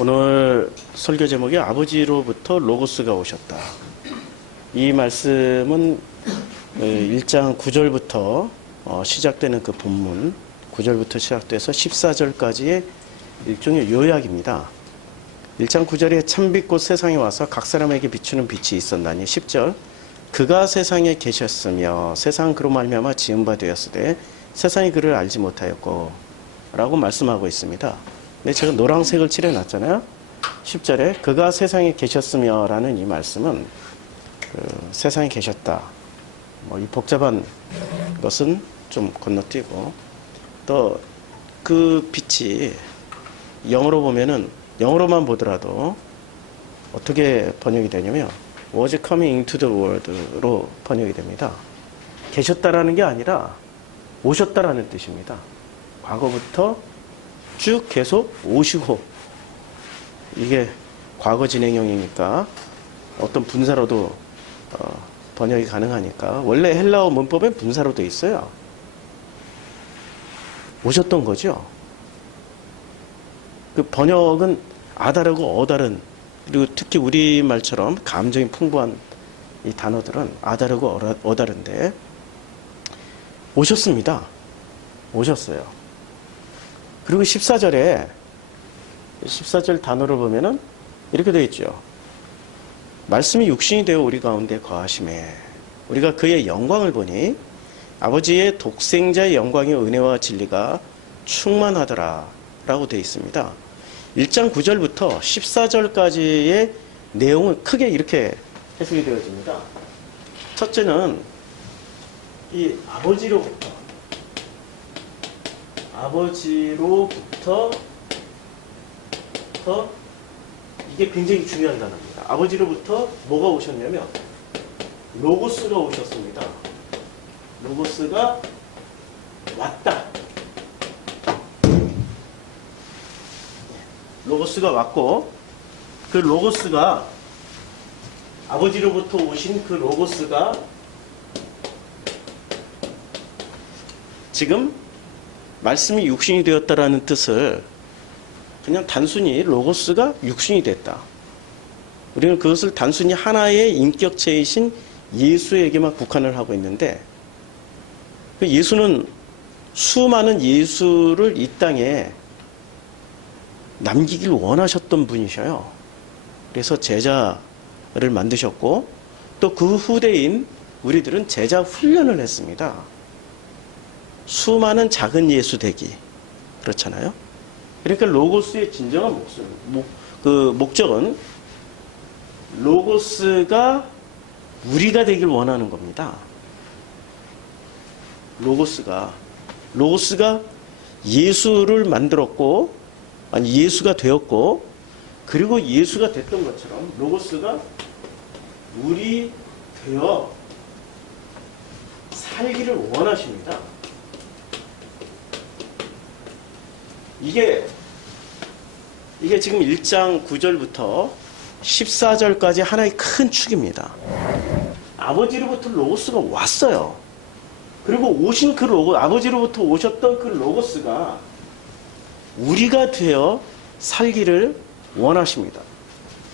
오늘 설교 제목이 아버지로부터 로고스가 오셨다. 이 말씀은 1장 9절부터 시작되는 그 본문 9절부터 시작돼서 14절까지의 일종의 요약입니다. 1장 9절에 참빛 곧 세상에 와서 각 사람에게 비추는 빛이 있었나니 10절 그가 세상에 계셨으며 세상 그로 말미암아 지은 바 되었으되 세상이 그를 알지 못하였고 라고 말씀하고 있습니다. 근데 제가 노란색을 칠해놨잖아요. 10절에 그가 세상에 계셨으며 라는 이 말씀은 세상에 계셨다. 이 복잡한 것은 좀 건너뛰고 또 그 빛이 영어로 보면은 영어로만 보더라도 어떻게 번역이 되냐면 was coming into the world로 번역이 됩니다. 계셨다라는 게 아니라 오셨다라는 뜻입니다. 과거부터 쭉 계속 오시고 이게 과거 진행형이니까 어떤 분사로도 번역이 가능하니까 원래 헬라어 문법엔 분사로 되어 있어요. 오셨던 거죠. 그 번역은 아다르고 어다른 그리고 특히 우리말처럼 감정이 풍부한 이 단어들은 아다르고 어다른데 오셨습니다. 오셨어요. 그리고 14절 단어를 보면은 이렇게 되어 있죠. 말씀이 육신이 되어 우리 가운데 거하심에 우리가 그의 영광을 보니 아버지의 독생자의 영광의 은혜와 진리가 충만하더라 라고 되어 있습니다. 1장 9절부터 14절까지의 내용은 크게 이렇게 해석이 되어집니다. 첫째는 이 아버지로부터 이게 굉장히 중요한 단어입니다. 아버지로부터 뭐가 오셨냐면 로고스가 오셨습니다. 로고스가 왔다. 로고스가 왔고 그 로고스가 아버지로부터 오신 그 로고스가 지금 말씀이 육신이 되었다라는 뜻을 그냥 단순히 로고스가 육신이 됐다. 우리는 그것을 단순히 하나의 인격체이신 예수에게만 국한을 하고 있는데 그 예수는 수많은 예수를 이 땅에 남기길 원하셨던 분이셔요. 그래서 제자를 만드셨고 또 그 후대인 우리들은 제자 훈련을 했습니다. 수많은 작은 예수 되기 그렇잖아요. 그러니까 로고스의 진정한 목적은 로고스가 우리가 되길 원하는 겁니다. 로고스가 예수를 만들었고 아니 예수가 되었고 그리고 예수가 됐던 것처럼 로고스가 우리 되어 살기를 원하십니다. 이게 지금 1장 9절부터 14절까지 하나의 큰 축입니다. 아버지로부터 로고스가 왔어요. 그리고 오신 그 아버지로부터 오셨던 그 로고스가 우리가 되어 살기를 원하십니다.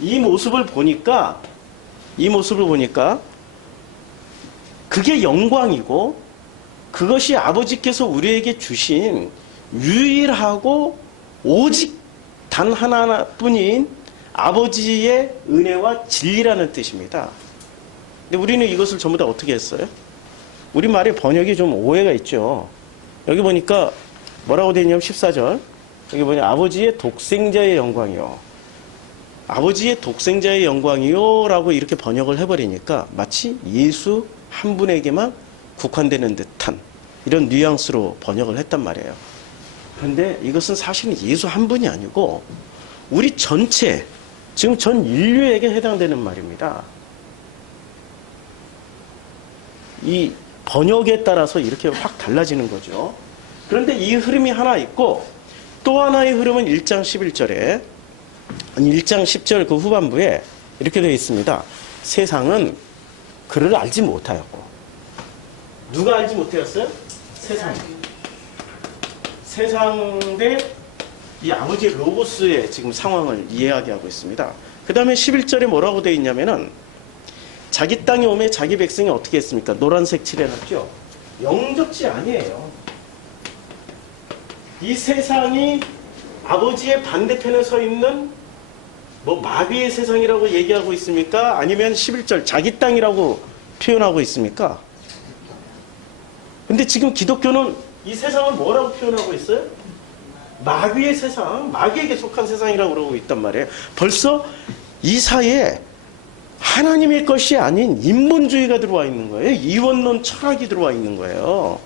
이 모습을 보니까 그게 영광이고 그것이 아버지께서 우리에게 주신 유일하고 오직 단 하나뿐인 아버지의 은혜와 진리라는 뜻입니다. 근데 우리는 이것을 전부 다 어떻게 했어요? 우리말의 번역이 좀 오해가 있죠. 여기 보니까 뭐라고 되어 있냐면 14절 여기 보니까 아버지의 독생자의 영광이요. 아버지의 독생자의 영광이요 라고 이렇게 번역을 해버리니까 마치 예수 한 분에게만 국한되는 듯한 이런 뉘앙스로 번역을 했단 말이에요. 그런데 이것은 사실은 예수 한 분이 아니고 우리 전체 지금 전 인류에게 해당되는 말입니다. 이 번역에 따라서 이렇게 확 달라지는 거죠. 그런데 이 흐름이 하나 있고 또 하나의 흐름은 1장 11절에 1장 10절 그 후반부에 이렇게 되어 있습니다. 세상은 그를 알지 못하였고 누가 알지 못하였어요? 세상 대 이 아버지의 로고스의 지금 상황을 이해하게 하고 있습니다. 그 다음에 11절에 뭐라고 되어 있냐면은 자기 땅에 오매 자기 백성이 어떻게 했습니까? 노란색 칠해놨죠? 영접지 아니에요. 이 세상이 아버지의 반대편에 서 있는 뭐 마귀의 세상이라고 얘기하고 있습니까? 아니면 11절 자기 땅이라고 표현하고 있습니까? 근데 지금 기독교는 이 세상을 뭐라고 표현하고 있어요? 마귀의 세상, 마귀에게 속한 세상이라고 그러고 있단 말이에요. 벌써 이 사이에 하나님의 것이 아닌 인본주의가 들어와 있는 거예요. 이원론 철학이 들어와 있는 거예요.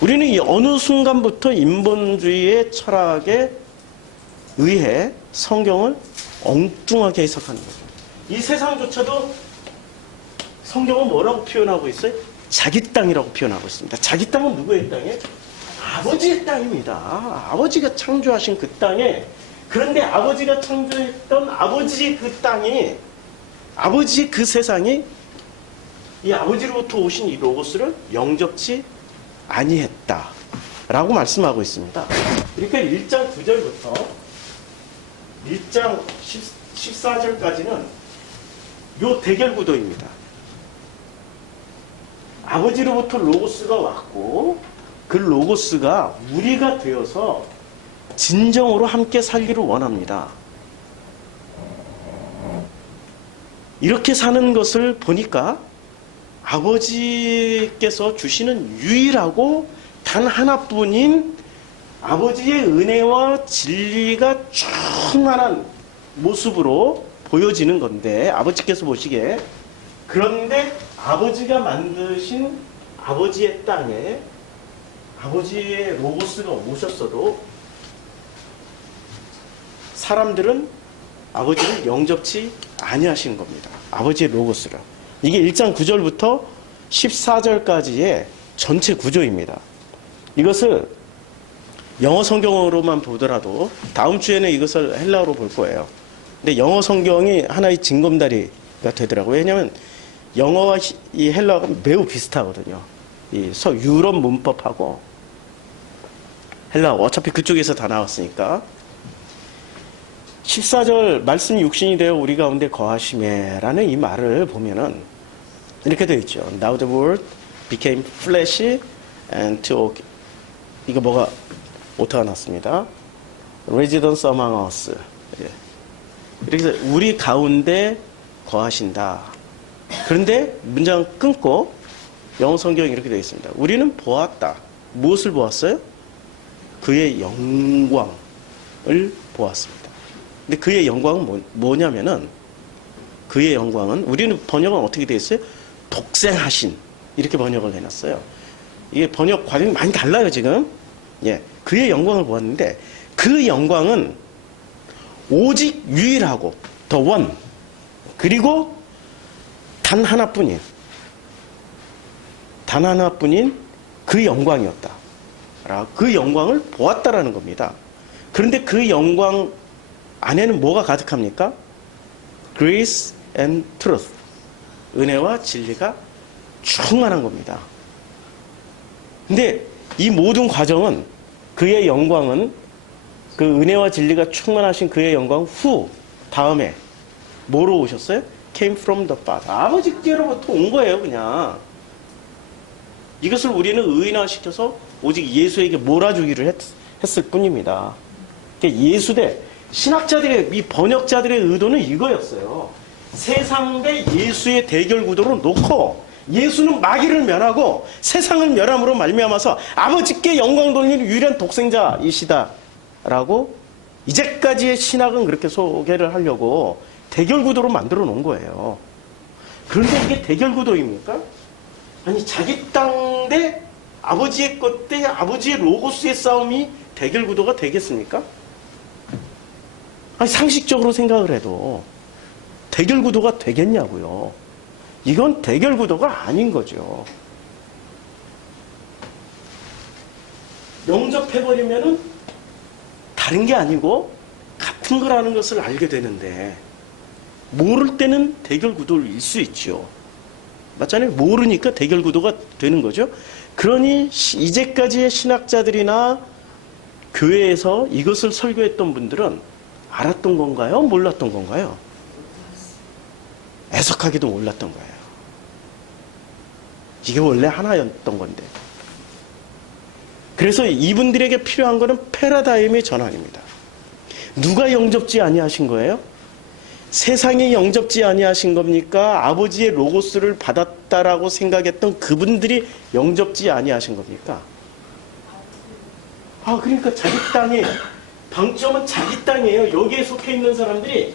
우리는 이 어느 순간부터 인본주의의 철학에 의해 성경을 엉뚱하게 해석하는 거죠. 이 세상조차도 성경은 뭐라고 표현하고 있어요? 자기 땅이라고 표현하고 있습니다. 자기 땅은 누구의 땅이에요? 아버지의 땅입니다. 아버지가 창조하신 그 땅에, 그런데 아버지가 창조했던 아버지의 그 땅이, 아버지의 그 세상이 이 아버지로부터 오신 이 로고스를 영접치 아니했다 라고 말씀하고 있습니다. 그러니까 1장 9절부터 1장 14절까지는 요 대결 구도입니다. 아버지로부터 로고스가 왔고 그 로고스가 우리가 되어서 진정으로 함께 살기를 원합니다. 이렇게 사는 것을 보니까 아버지께서 주시는 유일하고 단 하나뿐인 아버지의 은혜와 진리가 충만한 모습으로 보여지는 건데, 아버지께서 보시기에, 그런데 아버지가 만드신 아버지의 땅에 아버지의 로고스가 오셨어도 사람들은 아버지를 영접치 아니하신 겁니다. 아버지의 로고스를. 이게 1장 9절부터 14절까지의 전체 구조입니다. 이것을 영어 성경으로만 보더라도 다음 주에는 이것을 헬라어로 볼 거예요. 근데 영어 성경이 하나의 징검다리가 되더라고요. 왜냐하면 영어와 이 헬라어가 매우 비슷하거든요. 이 서유럽 문법하고 헬라어, 어차피 그쪽에서 다 나왔으니까. 14절 말씀 육신이 되어 우리 가운데 거하심에 라는 이 말을 보면은 이렇게 되어 있죠. Now the word became flesh and to, 이거 뭐가 오타가 났습니다. Residence among us. 이렇게 해서 우리 가운데 거하신다. 그런데 문장 끊고 영어 성경이 이렇게 되어 있습니다. 우리는 보았다. 무엇을 보았어요? 그의 영광을 보았습니다. 근데 그의 영광은 뭐냐면은, 그의 영광은, 우리는 번역은 어떻게 되어 있어요? 독생하신, 이렇게 번역을 해놨어요. 이게 번역 과정이 많이 달라요 지금. 예, 그의 영광을 보았는데 그 영광은 오직 유일하고 the one, 그리고 단 하나뿐인 그 영광이었다. 그 영광을 보았다라는 겁니다. 그런데 그 영광 안에는 뭐가 가득합니까? Grace and truth, 은혜와 진리가 충만한 겁니다. 근데 이 모든 과정은, 그의 영광은, 그 은혜와 진리가 충만하신 그의 영광 후 다음에 뭐로 오셨어요? Came from the Father. 아버지께로부터 온 거예요. 그냥 이것을 우리는 의인화시켜서 오직 예수에게 몰아주기를 했을 뿐입니다. 예수대 신학자들의, 이 번역자들의 의도는 이거였어요. 세상 대 예수의 대결 구도로 놓고 예수는 마귀를 멸하고 세상을 멸함으로 말미암아서 아버지께 영광 돌리는 유일한 독생자이시다라고 이제까지의 신학은 그렇게 소개를 하려고 대결 구도로 만들어 놓은 거예요. 그런데 이게 대결 구도입니까? 아니, 자기 땅 대 아버지의 것 대 아버지의 로고스의 싸움이 대결 구도가 되겠습니까? 아니, 상식적으로 생각을 해도 대결 구도가 되겠냐고요. 이건 대결 구도가 아닌 거죠. 영접해버리면은 다른 게 아니고 같은 거라는 것을 알게 되는데, 모를 때는 대결 구도일 수 있죠. 맞잖아요. 모르니까 대결 구도가 되는 거죠. 그러니 이제까지의 신학자들이나 교회에서 이것을 설교했던 분들은 알았던 건가요? 몰랐던 건가요? 애석하게도 몰랐던 거예요. 이게 원래 하나였던 건데. 그래서 이분들에게 필요한 것은 패러다임의 전환입니다. 누가 영접지 아니하신 거예요? 세상이 영접지 아니하신 겁니까? 아버지의 로고스를 받았다라고 생각했던 그분들이 영접지 아니하신 겁니까? 그러니까 자기 땅에, 방점은 자기 땅이에요. 여기에 속해 있는 사람들이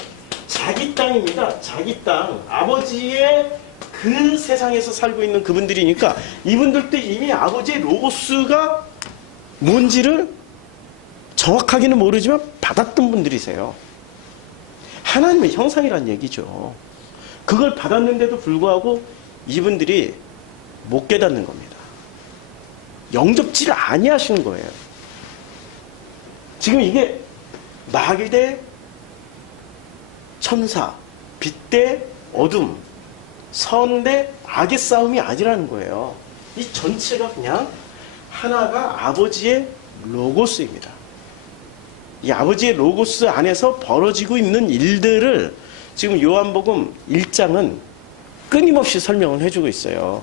자기 땅입니다. 자기 땅. 아버지의 그 세상에서 살고 있는 그분들이니까 이분들도 이미 아버지의 로고스가 뭔지를 정확하게는 모르지만 받았던 분들이세요. 하나님의 형상이란 얘기죠. 그걸 받았는데도 불구하고 이분들이 못 깨닫는 겁니다. 영접지를 아니하시는 거예요. 지금 이게 마귀 대 천사, 빛 대 어둠, 선 대 악의 싸움이 아니라는 거예요. 이 전체가 그냥 하나가 아버지의 로고스입니다. 이 아버지의 로고스 안에서 벌어지고 있는 일들을 지금 요한복음 1장은 끊임없이 설명을 해주고 있어요.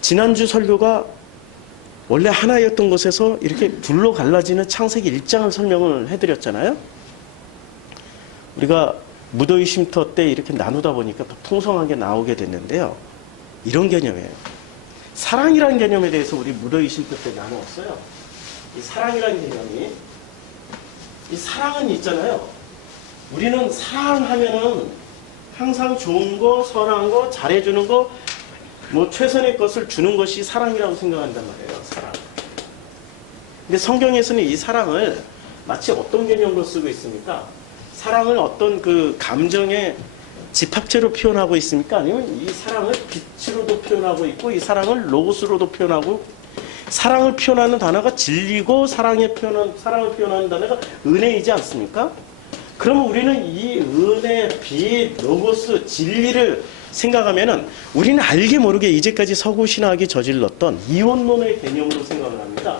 지난주 설교가 원래 하나였던 것에서 이렇게 둘로 갈라지는 창세기 1장을 설명을 해드렸잖아요. 우리가 무더위 쉼터 때 이렇게 나누다 보니까 더 풍성하게 나오게 됐는데요. 이런 개념이에요. 사랑이라는 개념에 대해서 우리 무더위 쉼터 때 나누었어요. 이 사랑이라는 개념이, 이 사랑은 있잖아요. 우리는 사랑하면은 항상 좋은 거, 선한 거, 잘해주는 거, 뭐 최선의 것을 주는 것이 사랑이라고 생각한단 말이에요. 사랑. 근데 성경에서는 이 사랑을 마치 어떤 개념으로 쓰고 있습니까? 사랑을 어떤 그 감정의 집합체로 표현하고 있습니까? 아니면 이 사랑을 빛으로도 표현하고 있고 이 사랑을 로고스로도 표현하고, 사랑을 표현하는 단어가 진리고 사랑을 표현하는 단어가 은혜이지 않습니까? 그러면 우리는 이 은혜, 빛, 로고스, 진리를 생각하면은 우리는 알게 모르게 이제까지 서구 신학이 저질렀던 이원론의 개념으로 생각을 합니다.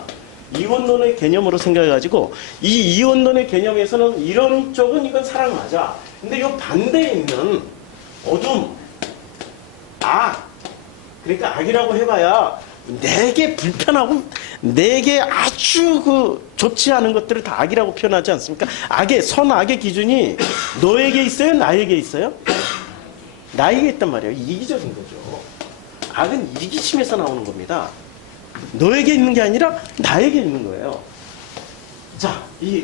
이원론의 개념으로 생각해가지고 이 이원론의 개념에서는 이런 쪽은 이건 사랑 맞아. 근데 이 반대에 있는 어둠, 악, 그러니까 악이라고 해봐야 내게 불편하고 내게 아주 그 좋지 않은 것들을 다 악이라고 표현하지 않습니까? 선악의 기준이 너에게 있어요? 나에게 있어요? 나에게 있단 말이에요. 이기적인 거죠. 악은 이기심에서 나오는 겁니다. 너에게 있는 게 아니라 나에게 있는 거예요. 자, 이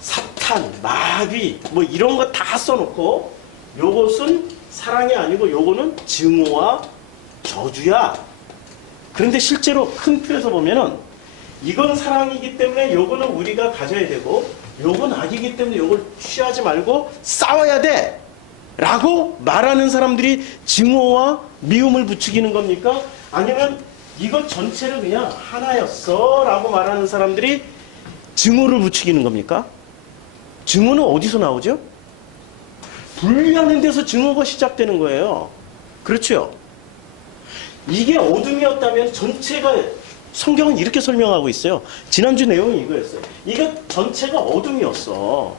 사탄, 마귀, 뭐 이런 거 다 써놓고 요것은 사랑이 아니고 요거는 증오와 저주야. 그런데 실제로 큰 틀에서 보면은 이건 사랑이기 때문에 요거는 우리가 가져야 되고 요건 악이기 때문에 요걸 취하지 말고 싸워야 돼 라고 말하는 사람들이 증오와 미움을 부추기는 겁니까? 아니면 이것 전체를 그냥 하나였어 라고 말하는 사람들이 증오를 부추기는 겁니까? 증오는 어디서 나오죠? 분리하는 데서 증오가 시작되는 거예요. 그렇죠? 이게 어둠이었다면 전체가, 성경은 이렇게 설명하고 있어요. 지난주 내용이 이거였어요. 이거 전체가 어둠이었어.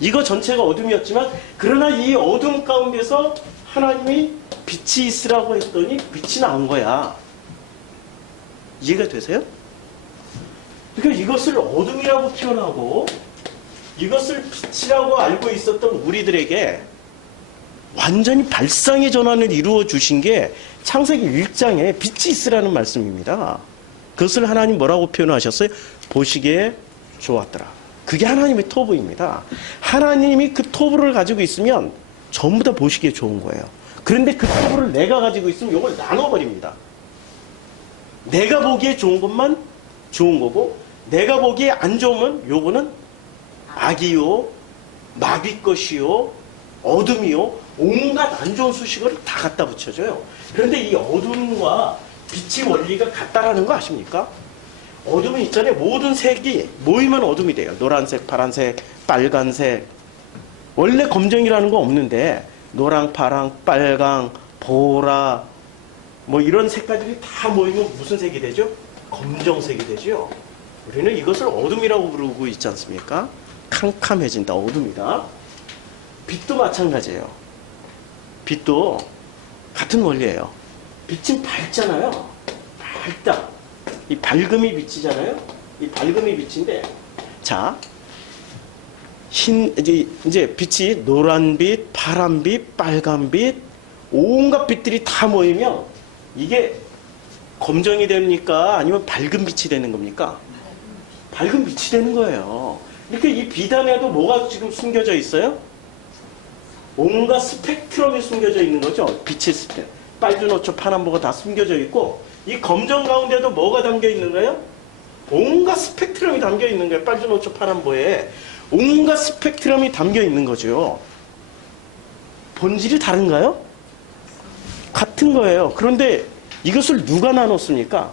이거 전체가 어둠이었지만 그러나 이 어둠 가운데서 하나님이 빛이 있으라고 했더니 빛이 나온 거야. 이해가 되세요? 그러니까 이것을 어둠이라고 표현하고 이것을 빛이라고 알고 있었던 우리들에게 완전히 발상의 전환을 이루어 주신 게 창세기 1장에 빛이 있으라는 말씀입니다. 그것을 하나님 뭐라고 표현하셨어요? 보시기에 좋았더라. 그게 하나님의 토부입니다. 하나님이 그 토부를 가지고 있으면 전부 다 보시기에 좋은 거예요. 그런데 그 토부를 내가 가지고 있으면 이걸 나눠버립니다. 내가 보기에 좋은 것만 좋은 거고 내가 보기에 안 좋으면 요거는 악이요, 마귀 것이요, 어둠이요, 온갖 안 좋은 수식어를 다 갖다 붙여줘요. 그런데 이 어둠과 빛의 원리가 같다라는 거 아십니까? 어둠은 있잖아요. 모든 색이 모이면 어둠이 돼요. 노란색, 파란색, 빨간색. 원래 검정이라는 거 없는데 노랑, 파랑, 빨강, 보라 뭐 이런 색깔들이 다 모이면 무슨 색이 되죠? 검정색이 되죠. 우리는 이것을 어둠이라고 부르고 있지 않습니까? 캄캄해진다, 어둠이다. 빛도 마찬가지예요. 빛도 같은 원리예요. 빛은 밝잖아요. 밝다. 이 밝음이 빛이잖아요. 이 밝음이 빛인데, 자, 이제 빛이 노란빛, 파란빛, 빨간빛, 온갖 빛들이 다 모이면 이게 검정이 됩니까? 아니면 밝은 빛이 되는 겁니까? 밝은 빛이 되는 거예요. 그러니까 이 빛 안에도 뭐가 지금 숨겨져 있어요? 온갖 스펙트럼이 숨겨져 있는 거죠. 빛의 스펙. 빨주노초, 파남보가 다 숨겨져 있고, 이 검정 가운데도 뭐가 담겨 있는 거예요? 온갖 스펙트럼이 담겨 있는 거예요. 빨주노초, 파남보에 온갖 스펙트럼이 담겨 있는 거죠. 본질이 다른가요? 같은 거예요. 그런데 이것을 누가 나눴습니까?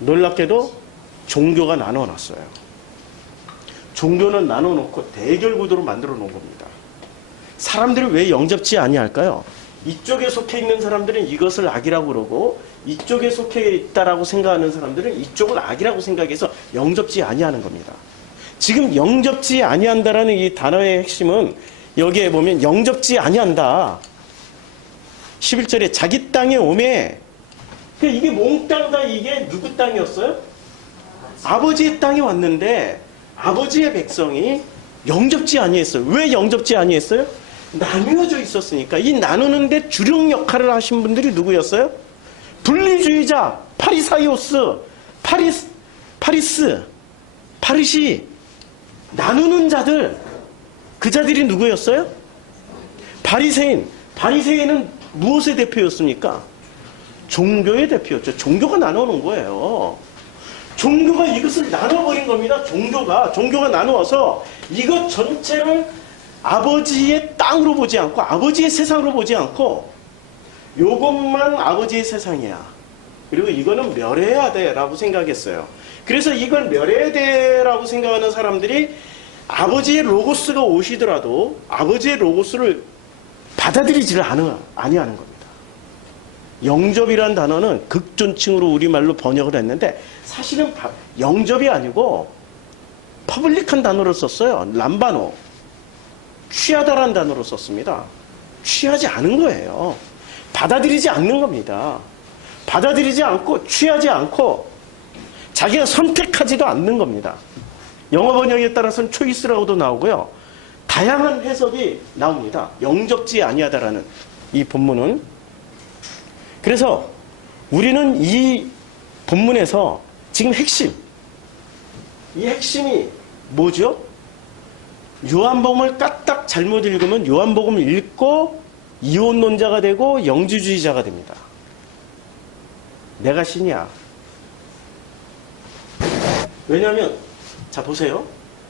놀랍게도 종교가 나눠놨어요. 종교는 나눠놓고 대결 구도로 만들어 놓은 겁니다. 사람들이 왜 영접지 아니할까요? 이쪽에 속해 있는 사람들은 이것을 악이라고 그러고, 이쪽에 속해 있다라고 생각하는 사람들은 이쪽을 악이라고 생각해서 영접지 아니하는 겁니다. 지금 영접지 아니한다라는 이 단어의 핵심은 여기에 보면 영접지 아니한다. 11절에 자기 땅에 오매. 이게 몽땅 다 이게 누구 땅이었어요? 아버지의 땅에 왔는데 아버지의 백성이 영접지 아니했어요. 왜 영접지 아니했어요? 나누어져 있었으니까. 이 나누는데 주력 역할을 하신 분들이 누구였어요? 분리주의자, 파리사이오스, 파리시, 나누는 자들. 그 자들이 누구였어요? 바리새인. 바리새인은 무엇의 대표였습니까? 종교의 대표였죠. 종교가 나눠놓은 거예요. 종교가 이것을 나눠버린 겁니다. 종교가 나누어서 이것 전체를 아버지의 땅으로 보지 않고, 아버지의 세상으로 보지 않고, 요것만 아버지의 세상이야. 그리고 이거는 멸해야 돼 라고 생각했어요. 그래서 이걸 멸해야 돼 라고 생각하는 사람들이 아버지의 로고스가 오시더라도 아버지의 로고스를 받아들이지를 아니하는 겁니다. 영접이란 단어는 극존칭으로 우리말로 번역을 했는데 사실은 영접이 아니고 퍼블릭한 단어를 썼어요. 람바노. 취하다라는 단어로 썼습니다. 취하지 않은 거예요. 받아들이지 않는 겁니다. 받아들이지 않고 취하지 않고 자기가 선택하지도 않는 겁니다. 영어 번역에 따라서는 초이스라고도 나오고요. 다양한 해석이 나옵니다. 영접지 아니하다라는 이 본문은. 그래서 우리는 이 본문에서 지금 이 핵심이 뭐죠? 요한복음을 까딱 잘못 읽으면 요한복음을 읽고 이혼론자가 되고 영주주의자가 됩니다. 내가 신이야. 왜냐하면 자 보세요.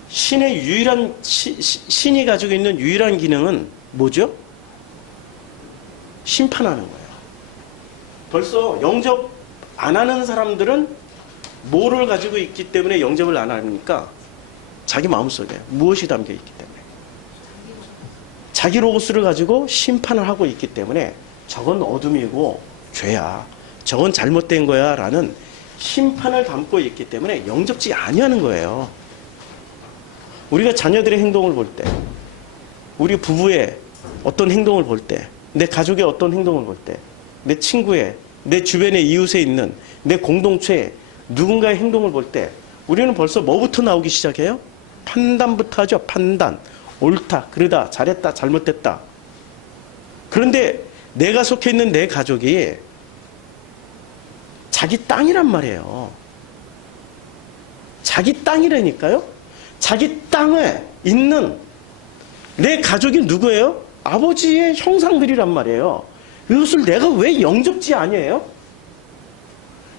신의 유일한 신이 가지고 있는 유일한 기능은 뭐죠? 심판하는 거예요. 벌써 영접 안 하는 사람들은 뭐를 가지고 있기 때문에 영접을 안 합니까? 자기 마음속에 무엇이 담겨 있기 때문에, 자기 로고스를 가지고 심판을 하고 있기 때문에 저건 어둠이고 죄야, 저건 잘못된 거야 라는 심판을 담고 있기 때문에 영접지 아니하는 거예요. 우리가 자녀들의 행동을 볼 때, 우리 부부의 어떤 행동을 볼 때, 내 가족의 어떤 행동을 볼 때, 내 친구의, 내 주변의 이웃에 있는 내 공동체의 누군가의 행동을 볼 때 우리는 벌써 뭐부터 나오기 시작해요? 판단부터 하죠. 판단. 옳다, 그러다, 잘했다, 잘못됐다. 그런데 내가 속해 있는 내 가족이 자기 땅이란 말이에요. 자기 땅이라니까요. 자기 땅에 있는 내 가족이 누구예요? 아버지의 형상들이란 말이에요. 이것을 내가 왜 영접지 아니에요?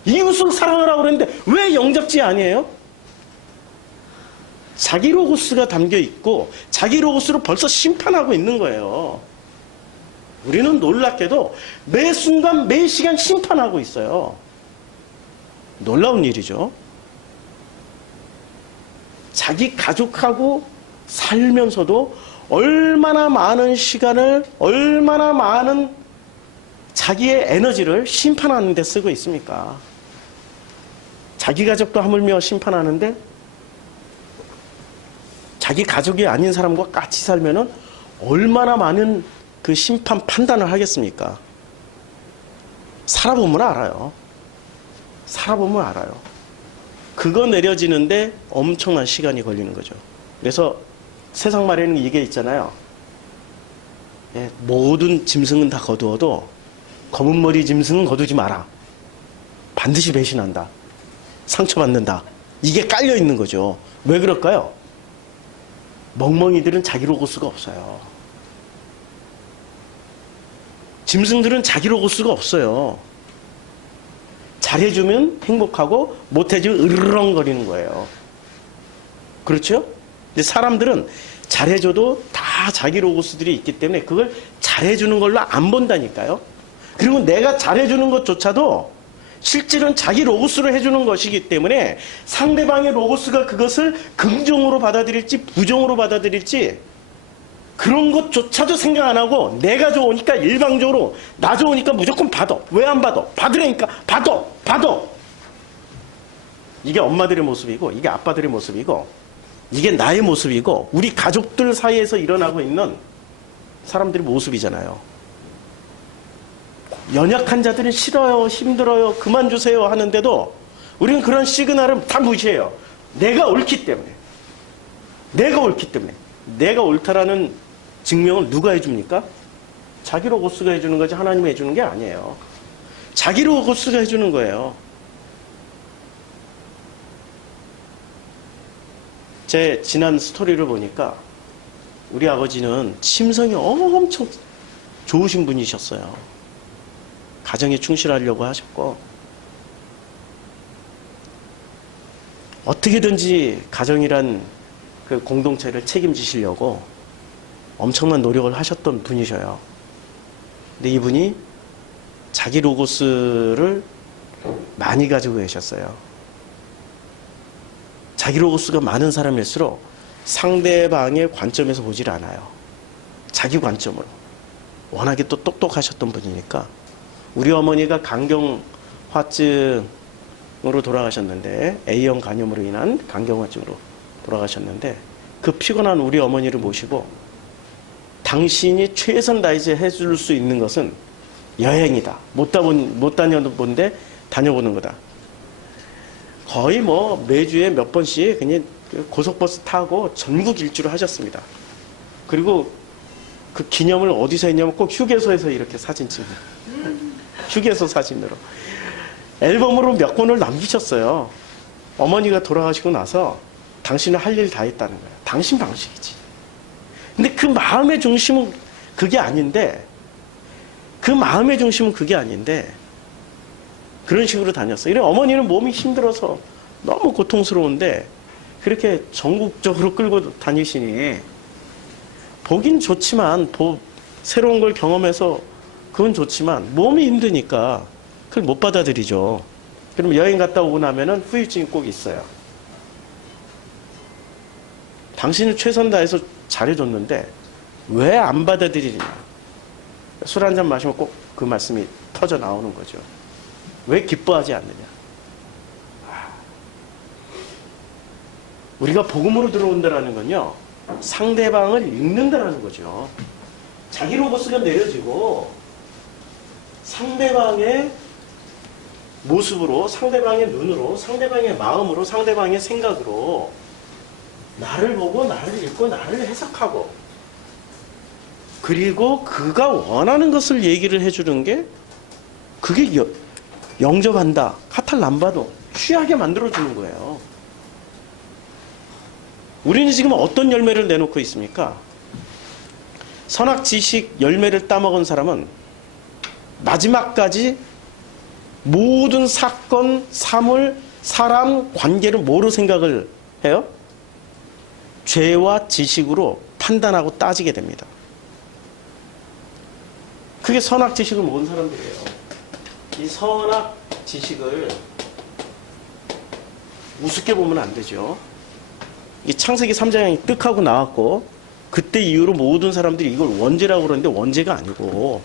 이웃을 사랑하라고 그랬는데 왜 영접지 아니에요? 자기 로고스가 담겨 있고 자기 로고스로 벌써 심판하고 있는 거예요. 우리는 놀랍게도 매 순간 매 시간 심판하고 있어요. 놀라운 일이죠. 자기 가족하고 살면서도 얼마나 많은 시간을, 얼마나 많은 자기의 에너지를 심판하는 데 쓰고 있습니까? 자기 가족도 하물며 심판하는데 자기 가족이 아닌 사람과 같이 살면은 얼마나 많은 그 심판 판단을 하겠습니까? 살아보면 알아요. 살아보면 알아요. 그거 내려지는데 엄청난 시간이 걸리는 거죠. 그래서 세상 말에는 이게 있잖아요. 예, 모든 짐승은 다 거두어도 검은 머리 짐승은 거두지 마라. 반드시 배신한다. 상처받는다. 이게 깔려 있는 거죠. 왜 그럴까요? 멍멍이들은 자기 로고스가 없어요. 짐승들은 자기 로고스가 없어요. 잘해주면 행복하고 못해주면 으르렁거리는 거예요. 그렇죠? 근데 사람들은 잘해줘도 다 자기 로고스들이 있기 때문에 그걸 잘해주는 걸로 안 본다니까요. 그리고 내가 잘해주는 것조차도 실질은 자기 로고스로 해주는 것이기 때문에 상대방의 로고스가 그것을 긍정으로 받아들일지 부정으로 받아들일지 그런 것조차도 생각 안 하고 내가 좋으니까 일방적으로 나 좋으니까 무조건 받아. 왜 안 받아? 받으라니까 받아. 이게 엄마들의 모습이고 이게 아빠들의 모습이고 이게 나의 모습이고 우리 가족들 사이에서 일어나고 있는 사람들의 모습이잖아요. 연약한 자들은 싫어요, 힘들어요, 그만 주세요 하는데도 우리는 그런 시그널을 다 무시해요. 내가 옳기 때문에. 내가 옳다라는 증명을 누가 해줍니까? 자기 로고스가 해주는 거지 하나님이 해주는 게 아니에요. 자기 로고스가 해주는 거예요. 제 지난 스토리를 보니까 우리 아버지는 심성이 엄청 좋으신 분이셨어요. 가정에 충실하려고 하셨고 어떻게든지 가정이란 그 공동체를 책임지시려고 엄청난 노력을 하셨던 분이셔요. 근데 이분이 자기 로고스를 많이 가지고 계셨어요. 자기 로고스가 많은 사람일수록 상대방의 관점에서 보질 않아요. 자기 관점으로. 워낙에 또 똑똑하셨던 분이니까 우리 어머니가 간경화증으로 돌아가셨는데 A형 간염으로 인한 간경화증으로 돌아가셨는데 그 피곤한 우리 어머니를 모시고 당신이 최선 다해서 해줄 수 있는 것은 여행이다. 못 다녀본데 다녀보는 거다. 거의 뭐 매주에 몇 번씩 그냥 고속버스 타고 전국 일주를 하셨습니다. 그리고 그 기념을 어디서 했냐면 꼭 휴게소에서 이렇게 사진 찍는 휴게소 사진으로 앨범으로 몇 권을 남기셨어요. 어머니가 돌아가시고 나서 당신은 할 일 다 했다는 거예요. 당신 방식이지. 근데 그 마음의 중심은 그게 아닌데 그런 식으로 다녔어요. 이래 어머니는 몸이 힘들어서 너무 고통스러운데 그렇게 전국적으로 끌고 다니시니 보긴 좋지만 새로운 걸 경험해서 그건 좋지만 몸이 힘드니까 그걸 못 받아들이죠. 그럼 여행 갔다 오고 나면은 후유증이 꼭 있어요. 당신은 최선 다해서 잘해줬는데 왜 안 받아들이냐. 술 한잔 마시면 꼭 그 말씀이 터져 나오는 거죠. 왜 기뻐하지 않느냐. 우리가 복음으로 들어온다는 건요. 상대방을 읽는다는 거죠. 자기 로고스가 내려지고 상대방의 모습으로, 상대방의 눈으로, 상대방의 마음으로, 상대방의 생각으로 나를 보고 나를 읽고 나를 해석하고 그리고 그가 원하는 것을 얘기를 해주는 게 그게 영접한다. 카탈 안 봐도 취하게 만들어주는 거예요. 우리는 지금 어떤 열매를 내놓고 있습니까? 선악 지식 열매를 따먹은 사람은 마지막까지 모든 사건, 사물, 사람, 관계를 뭐로 생각을 해요? 죄와 지식으로 판단하고 따지게 됩니다. 그게 선악 지식을 모은 사람들이에요. 이 선악 지식을 우습게 보면 안 되죠. 이 창세기 3장이 뜩 하고 나왔고 그때 이후로 모든 사람들이 이걸 원죄라고 그러는데 원죄가 아니고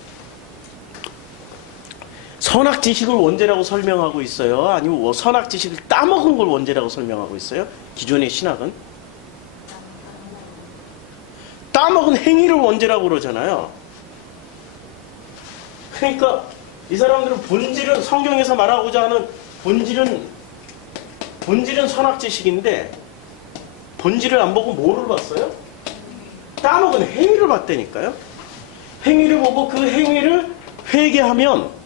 선악지식을 원죄라고 설명하고 있어요? 아니면 선악지식을 따먹은 걸 원죄라고 설명하고 있어요? 기존의 신학은? 따먹은 행위를 원죄라고 그러잖아요. 그러니까 이 사람들은 본질은, 성경에서 말하고자 하는 본질은 선악지식인데 본질을 안 보고 뭐를 봤어요? 따먹은 행위를 봤다니까요. 행위를 보고 그 행위를 회개하면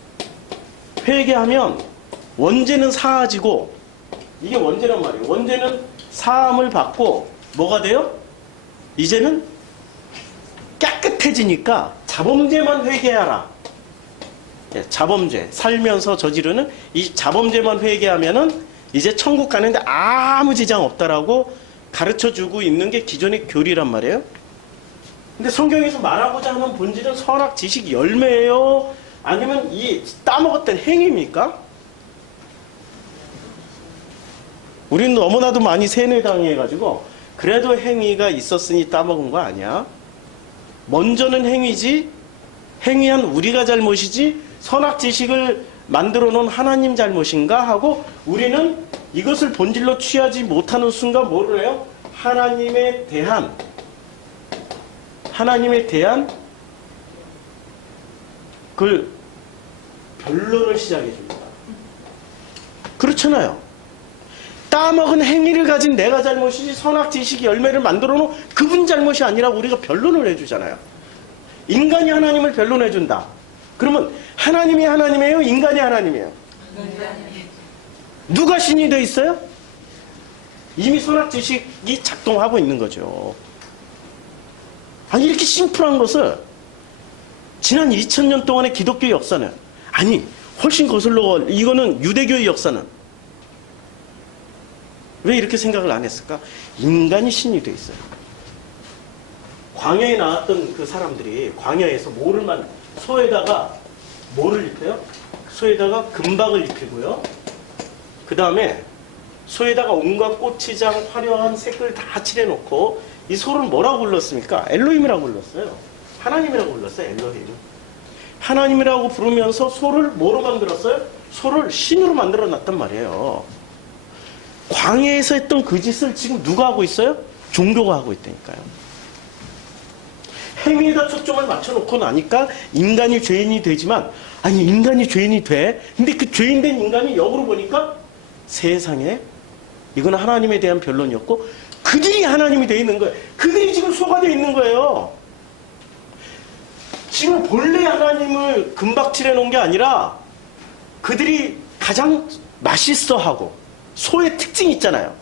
원죄는 사아지고, 이게 원죄란 말이에요. 원죄는 사함을 받고 뭐가 돼요? 이제는 깨끗해지니까 자범죄만 회개하라. 예, 자범죄, 살면서 저지르는 이 자범죄만 회개하면은 이제 천국 가는데 아무 지장 없다라고 가르쳐주고 있는 게 기존의 교리란 말이에요. 근데 성경에서 말하고자 하는 본질은 선악 지식 열매예요? 아니면 이 따먹었던 행위입니까? 우리는 너무나도 많이 세뇌당해가지고 그래도 행위가 있었으니 따먹은 거 아니야? 먼저는 행위지, 행위한 우리가 잘못이지 선악 지식을 만들어 놓은 하나님 잘못인가 하고 우리는 이것을 본질로 취하지 못하는 순간 뭐를 해요? 하나님에 대한 그 변론을 시작해 줍니다. 그렇잖아요. 따먹은 행위를 가진 내가 잘못이지 선악 지식의 열매를 만들어 놓은 그분 잘못이 아니라 우리가 변론을 해주잖아요. 인간이 하나님을 변론해 준다. 그러면 하나님이 하나님이에요? 인간이 하나님이에요? 누가 신이 돼 있어요? 이미 선악 지식이 작동하고 있는 거죠. 아니, 이렇게 심플한 것을 지난 2000년 동안의 기독교 역사는, 아니 훨씬 거슬러, 이거는 유대교의 역사는 왜 이렇게 생각을 안 했을까? 인간이 신이 돼 있어요. 광야에 나왔던 그 사람들이 광야에서 소에다가 뭐를 입혀요? 소에다가 금박을 입히고요. 그 다음에 소에다가 온갖 꽃치장 화려한 색을 다 칠해놓고 이 소를 뭐라고 불렀습니까? 엘로힘이라고 불렀어요. 하나님이라고 불렀어요. 엘로힘. 하나님이라고 부르면서 소를 뭐로 만들었어요? 소를 신으로 만들어 놨단 말이에요. 광야에서 했던 그 짓을 지금 누가 하고 있어요? 종교가 하고 있다니까요. 행위에다 초점을 맞춰놓고 나니까 인간이 죄인이 되지만, 아니 인간이 죄인이 돼? 근데 그 죄인된 인간이 역으로 보니까 세상에 이건 하나님에 대한 변론이었고 그들이 하나님이 되어 있는 거예요. 그들이 지금 소가 되어 있는 거예요. 지금 본래 하나님을 금박 칠해놓은 게 아니라 그들이 가장 맛있어하고, 소의 특징이 있잖아요.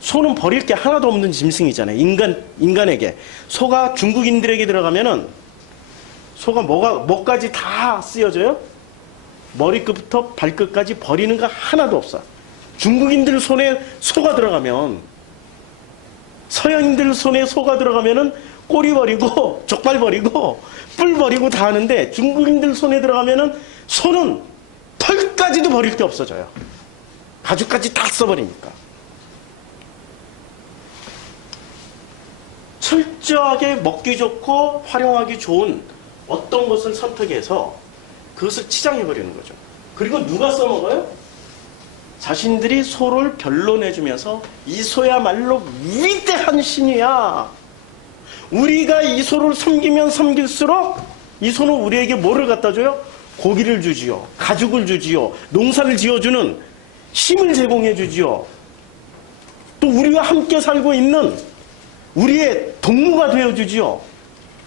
소는 버릴 게 하나도 없는 짐승이잖아요. 인간에게. 소가 중국인들에게 들어가면은 소가 뭐까지 다 쓰여져요? 머리끝부터 발끝까지 버리는 거 하나도 없어. 중국인들 손에 소가 들어가면, 서양인들 손에 소가 들어가면은 꼬리 버리고 족발 버리고 뿔 버리고 다 하는데 중국인들 손에 들어가면은 소는 털까지도 버릴 게 없어져요. 가죽까지 다 써버리니까. 철저하게 먹기 좋고 활용하기 좋은 어떤 것을 선택해서 그것을 치장해버리는 거죠. 그리고 누가 써먹어요? 자신들이 소를 변론해주면서 이 소야말로 위대한 신이야. 우리가 이 소를 섬기면 섬길수록 이 소는 우리에게 뭐를 갖다 줘요? 고기를 주지요. 가죽을 주지요. 농사를 지어주는 힘을 제공해 주지요. 또 우리와 함께 살고 있는 우리의 동무가 되어주지요.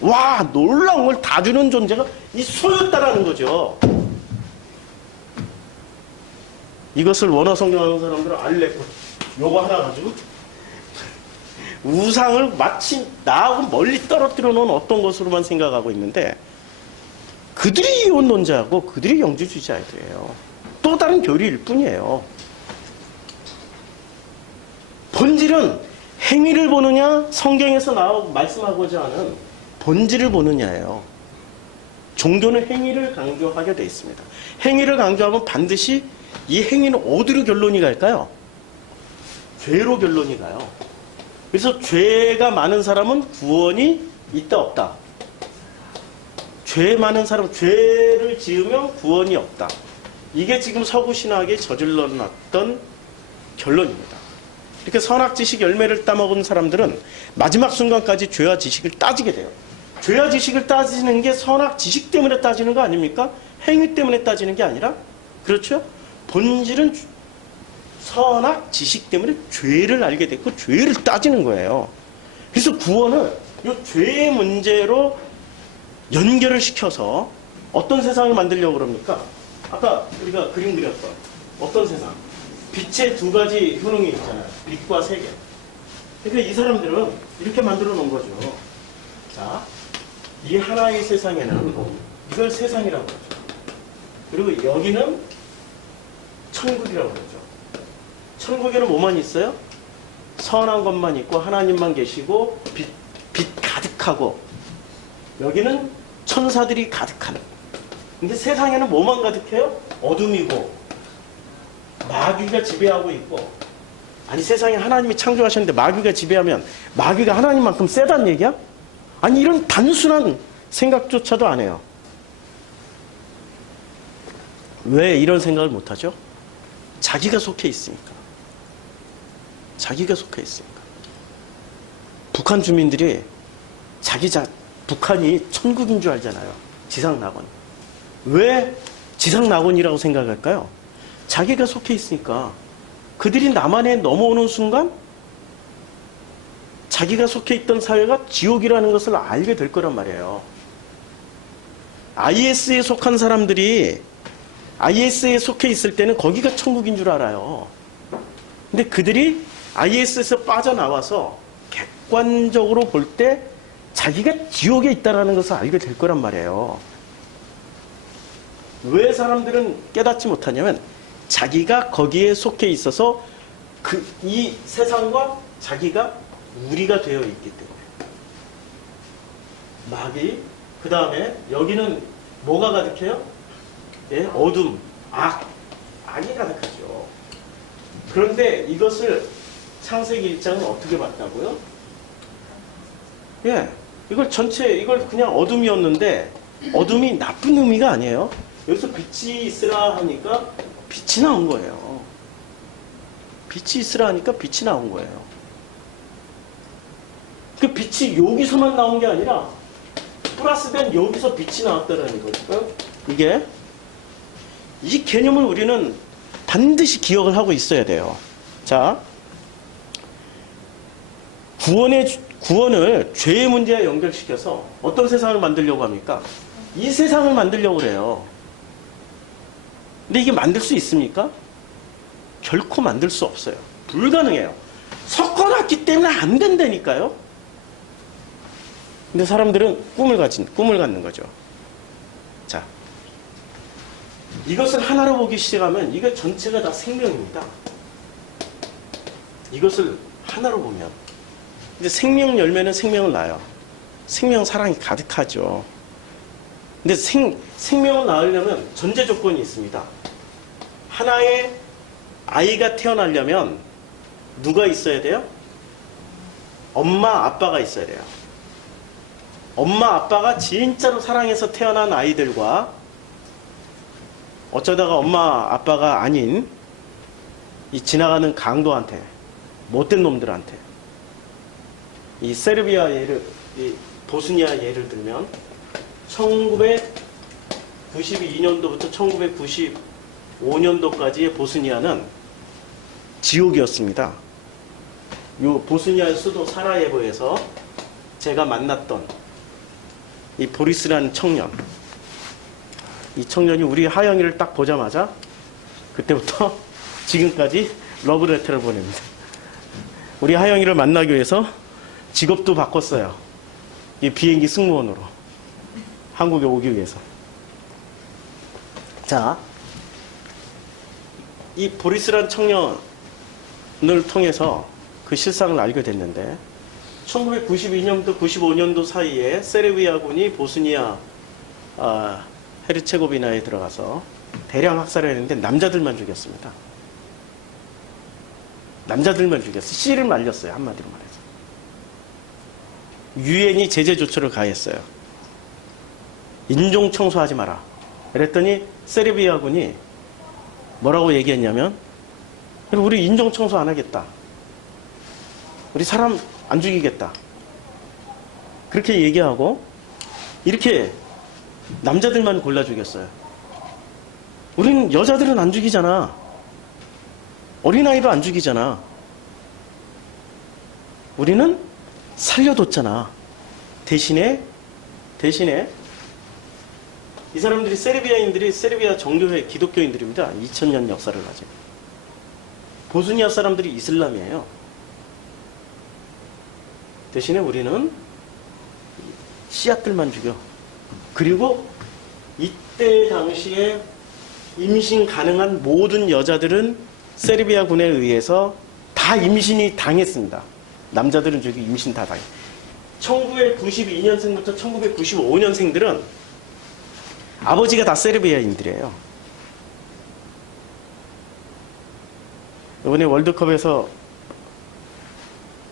와, 놀라운 걸 다 주는 존재가 이 소였다라는 거죠. 이것을 원어 성경하는 사람들은 알레고 요거 하나 가지고 우상을 마치 나하고 멀리 떨어뜨려 놓은 어떤 것으로만 생각하고 있는데, 그들이 이혼론자고 그들이 영주주의자예요. 또 다른 교리일 뿐이에요. 본질은 행위를 보느냐, 성경에서 말씀하고자 하는 본질을 보느냐예요. 종교는 행위를 강조하게 되어 있습니다. 행위를 강조하면 반드시 이 행위는 어디로 결론이 갈까요? 죄로 결론이 가요. 그래서 죄가 많은 사람은 구원이 있다 없다. 죄 많은 사람, 죄를 지으면 구원이 없다. 이게 지금 서구 신학이 저질러 놨던 결론입니다. 이렇게 선악지식 열매를 따먹은 사람들은 마지막 순간까지 죄와 지식을 따지게 돼요. 죄와 지식을 따지는 게 선악지식 때문에 따지는 거 아닙니까? 행위 때문에 따지는 게 아니라, 그렇죠? 본질은 선악지식 때문에 죄를 알게 됐고 죄를 따지는 거예요. 그래서 구원은 이 죄의 문제로 연결을 시켜서 어떤 세상을 만들려고 그럽니까? 아까 우리가 그림 그렸던 어떤 세상? 빛의 두 가지 효능이 있잖아요. 빛과 세계. 그러니까 이 사람들은 이렇게 만들어 놓은 거죠. 자, 이 하나의 세상에는 이걸 세상이라고 하죠. 그리고 여기는 천국이라고 그러죠. 천국에는 뭐만 있어요? 선한 것만 있고 하나님만 계시고 빛 가득하고, 여기는 천사들이 가득한. 근데 세상에는 뭐만 가득해요? 어둠이고 마귀가 지배하고 있고. 아니, 세상에 하나님이 창조하셨는데 마귀가 지배하면 마귀가 하나님만큼 세다는 얘기야? 아니, 이런 단순한 생각조차도 안 해요. 왜 이런 생각을 못하죠? 자기가 속해 있으니까. 자기가 속해 있으니까. 북한 주민들이 북한이 천국인 줄 알잖아요. 지상낙원. 왜 지상낙원이라고 생각할까요? 자기가 속해 있으니까. 그들이 남한에 넘어오는 순간 자기가 속해 있던 사회가 지옥이라는 것을 알게 될 거란 말이에요. IS에 속한 사람들이 IS에 속해 있을 때는 거기가 천국인 줄 알아요. 근데 그들이 IS에서 빠져나와서 객관적으로 볼 때 자기가 지옥에 있다는 것을 알게 될 거란 말이에요. 왜 사람들은 깨닫지 못하냐면 자기가 거기에 속해 있어서 이 세상과 자기가 우리가 되어 있기 때문에. 마귀, 그 다음에 여기는 뭐가 가득해요? 예, 어둠, 악이 가득하죠. 그런데 이것을 창세기 1장은 어떻게 봤다고요? 예, 이걸 그냥 어둠이었는데, 어둠이 나쁜 의미가 아니에요. 여기서 빛이 있으라 하니까 빛이 나온 거예요. 빛이 있으라 하니까 빛이 나온 거예요. 그 빛이 여기서만 나온 게 아니라 플러스된 여기서 빛이 나왔다라는 거죠. 이 개념을 우리는 반드시 기억을 하고 있어야 돼요. 자, 구원을 죄의 문제와 연결시켜서 어떤 세상을 만들려고 합니까? 이 세상을 만들려고 그래요. 근데 이게 만들 수 있습니까? 결코 만들 수 없어요. 불가능해요. 섞어놨기 때문에 안 된다니까요. 근데 사람들은 꿈을 갖는 거죠. 자, 이것을 하나로 보기 시작하면 이게 전체가 다 생명입니다. 이것을 하나로 보면. 근데 생명 열매는 생명을 낳아요. 생명 사랑이 가득하죠. 근데 생명을 낳으려면 전제 조건이 있습니다. 하나의 아이가 태어나려면 누가 있어야 돼요? 엄마, 아빠가 있어야 돼요. 엄마, 아빠가 진짜로 사랑해서 태어난 아이들과 어쩌다가 엄마, 아빠가 아닌 이 지나가는 강도한테, 못된 놈들한테, 이 세르비아 예를, 이 보스니아 예를 들면 1992년도부터 1995년도까지의 보스니아는 지옥이었습니다. 요 보스니아 수도 사라예보에서 제가 만났던 이 보리스라는 청년, 이 청년이 우리 하영이를 딱 보자마자 그때부터 지금까지 러브레터를 보냅니다. 우리 하영이를 만나기 위해서 직업도 바꿨어요. 이 비행기 승무원으로 한국에 오기 위해서. 자, 이 보리스라는 청년을 통해서 그 실상을 알게 됐는데 1992년부터 95년도 사이에 세르비아군이 보스니아 헤르체고비나에 들어가서 대량 학살을 했는데 남자들만 죽였습니다. 남자들만 죽였어요. 씨를 말렸어요. 한마디로 말해서. 유엔이 제재 조처를 가했어요. 인종 청소하지 마라. 그랬더니 세르비아군이 뭐라고 얘기했냐면 우리 인종청소 안 하겠다. 우리 사람 안 죽이겠다. 그렇게 얘기하고 이렇게 남자들만 골라 죽였어요. 우리는 여자들은 안 죽이잖아. 어린아이도 안 죽이잖아. 우리는 살려뒀잖아. 대신에 이 사람들이 세르비아 정교회 기독교인들입니다. 2000년 역사를 가지고. 보스니아 사람들이 이슬람이에요. 대신에 우리는 씨앗들만 죽여. 그리고 이때 당시에 임신 가능한 모든 여자들은 세르비아군에 의해서 다 임신이 당했습니다. 남자들은 저기 임신 다 당했어요. 1992년생부터 1995년생들은 아버지가 다 세르비아인들이에요. 이번에 월드컵에서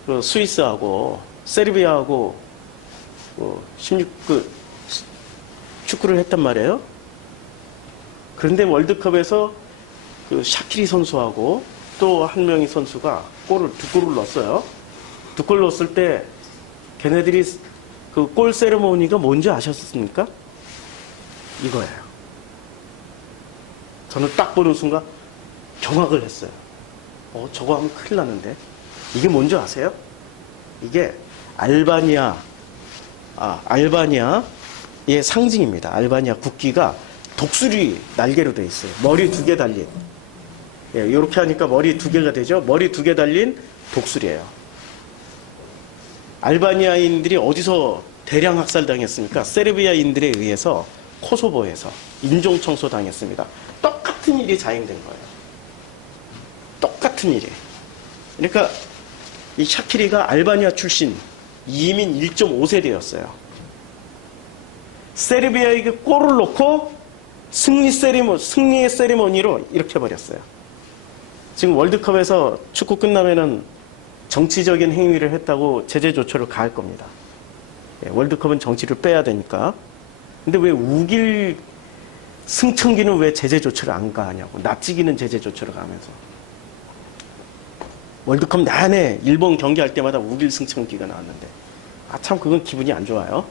그 스위스하고 세르비아하고 16그 축구를 했단 말이에요. 그런데 월드컵에서 그 샤키리 선수하고 또 한 명의 선수가 두 골을 넣었어요. 두 골 넣었을 때 걔네들이 그 골 세레모니가 뭔지 아셨습니까? 이거예요. 저는 딱 보는 순간 경악을 했어요. 저거 하면 큰일 났는데. 이게 뭔지 아세요? 이게 알바니아의 상징입니다. 알바니아 국기가 독수리 날개로 되어 있어요. 머리 2개 달린. 예, 이렇게 하니까 머리 2개가 되죠. 머리 2개 달린 독수리예요. 알바니아인들이 어디서 대량 학살당했습니까? 세르비아인들에 의해서 코소보에서 인종청소 당했습니다. 똑같은 일이 자행된 거예요. 똑같은 일이. 그러니까 이 샤키리가 알바니아 출신 이민 1.5세대였어요. 세르비아에게 골을 넣고 승리의 세리머니로 이렇게 해버렸어요. 지금 월드컵에서 축구 끝나면은 정치적인 행위를 했다고 제재 조처를 가할 겁니다. 예, 월드컵은 정치를 빼야 되니까. 근데 왜 우길 승천기는 왜 제재 조처를 안 가냐고. 납치기는 제재 조처를 가면서. 월드컵 내내 일본 경기할 때마다 우길 승천기가 나왔는데. 참 그건 기분이 안 좋아요.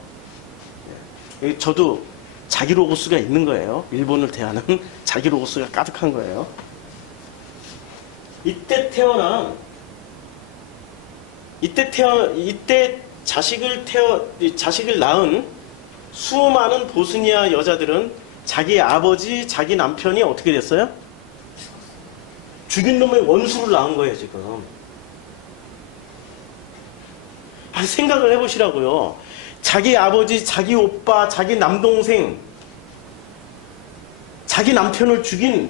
예, 저도 자기 로고스가 있는 거예요. 일본을 대하는 자기 로고스가 가득한 거예요. 이때 자식을 낳은 수많은 보스니아 여자들은 자기 아버지, 자기 남편이 어떻게 됐어요? 죽인 놈의 원수를 낳은 거예요, 지금. 아니, 생각을 해보시라고요. 자기 아버지, 자기 오빠, 자기 남동생, 자기 남편을 죽인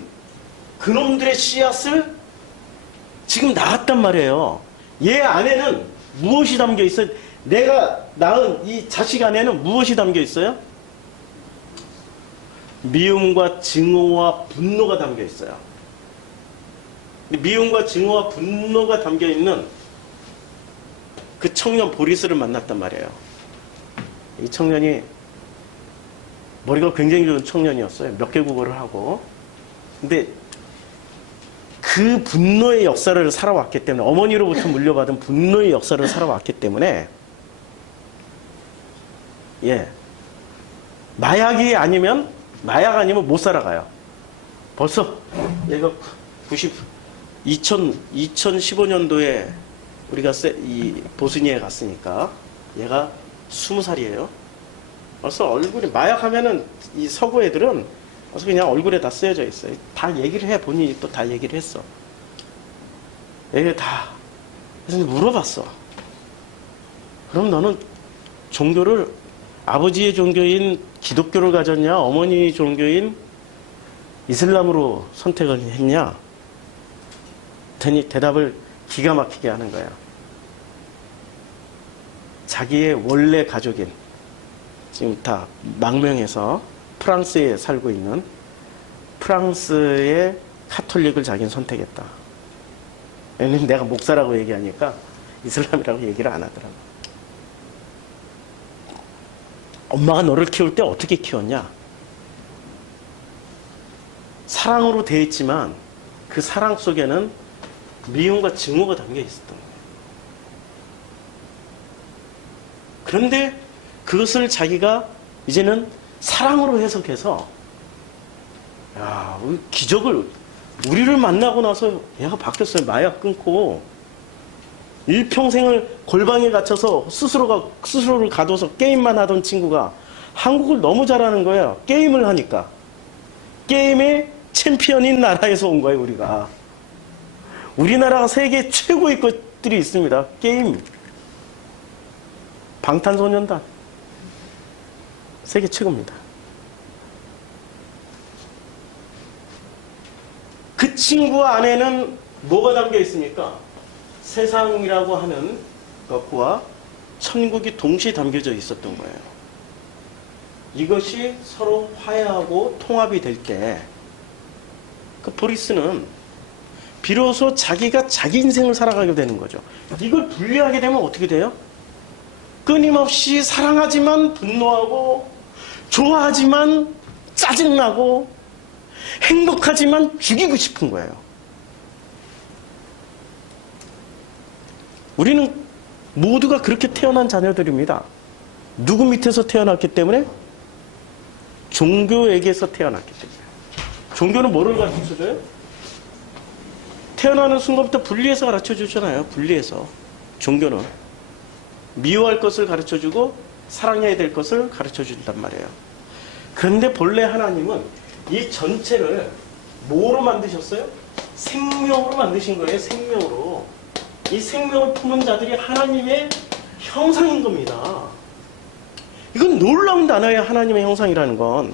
그놈들의 씨앗을 지금 낳았단 말이에요. 얘 안에는 무엇이 담겨 있어요? 내가 낳은 이 자식 안에는 무엇이 담겨 있어요? 미움과 증오와 분노가 담겨 있어요. 미움과 증오와 분노가 담겨 있는 그 청년 보리스를 만났단 말이에요. 이 청년이 머리가 굉장히 좋은 청년이었어요. 몇 개 국어를 하고. 근데 그 분노의 역사를 살아왔기 때문에, 어머니로부터 물려받은 분노의 역사를 살아왔기 때문에, 예, 마약 아니면 못 살아가요. 벌써 얘가 2015년도에 우리가 이 보스니아에 갔으니까 얘가 20살이에요. 벌써 얼굴이, 마약하면은 이 서구 애들은 벌써 그냥 얼굴에 다 쓰여져 있어요. 다 얘기를 해. 본인이 또 다 얘기를 했어. 얘가 다. 그래서 물어봤어. 그럼 너는 종교를 아버지의 종교인 기독교를 가졌냐? 어머니 종교인 이슬람으로 선택을 했냐? 더니 대답을 기가 막히게 하는 거야. 자기의 원래 가족인, 지금 다 망명해서 프랑스에 살고 있는 프랑스의 카톨릭을 자기는 선택했다. 왜냐면 내가 목사라고 얘기하니까 이슬람이라고 얘기를 안 하더라고. 엄마가 너를 키울 때 어떻게 키웠냐? 사랑으로 대했지만 그 사랑 속에는 미움과 증오가 담겨 있었던 거예요. 그런데 그것을 자기가 이제는 사랑으로 해석해서, 야, 기적을, 우리를 만나고 나서 얘가 바뀌었어요. 마약 끊고 일평생을 골방에 갇혀서 스스로를 가둬서 게임만 하던 친구가 한국을 너무 잘하는 거예요. 게임을 하니까. 게임의 챔피언인 나라에서 온 거예요, 우리가. 우리나라가 세계 최고의 것들이 있습니다. 게임. 방탄소년단. 세계 최고입니다. 그 친구 안에는 뭐가 담겨 있습니까? 세상이라고 하는 것과 천국이 동시에 담겨져 있었던 거예요. 이것이 서로 화해하고 통합이 될 때, 그 보리스는 비로소 자기가 자기 인생을 살아가게 되는 거죠. 이걸 분리하게 되면 어떻게 돼요? 끊임없이 사랑하지만 분노하고, 좋아하지만 짜증나고, 행복하지만 죽이고 싶은 거예요. 우리는 모두가 그렇게 태어난 자녀들입니다. 누구 밑에서 태어났기 때문에? 종교에게서 태어났기 때문에. 종교는 뭐를 가르쳐줘요? 태어나는 순간부터 분리해서 가르쳐주잖아요. 분리해서. 종교는 미워할 것을 가르쳐주고 사랑해야 될 것을 가르쳐준단 말이에요. 그런데 본래 하나님은 이 전체를 뭐로 만드셨어요? 생명으로 만드신 거예요. 생명으로. 이 생명을 품은 자들이 하나님의 형상인 겁니다. 이건 놀라운 단어예요. 하나님의 형상이라는 건.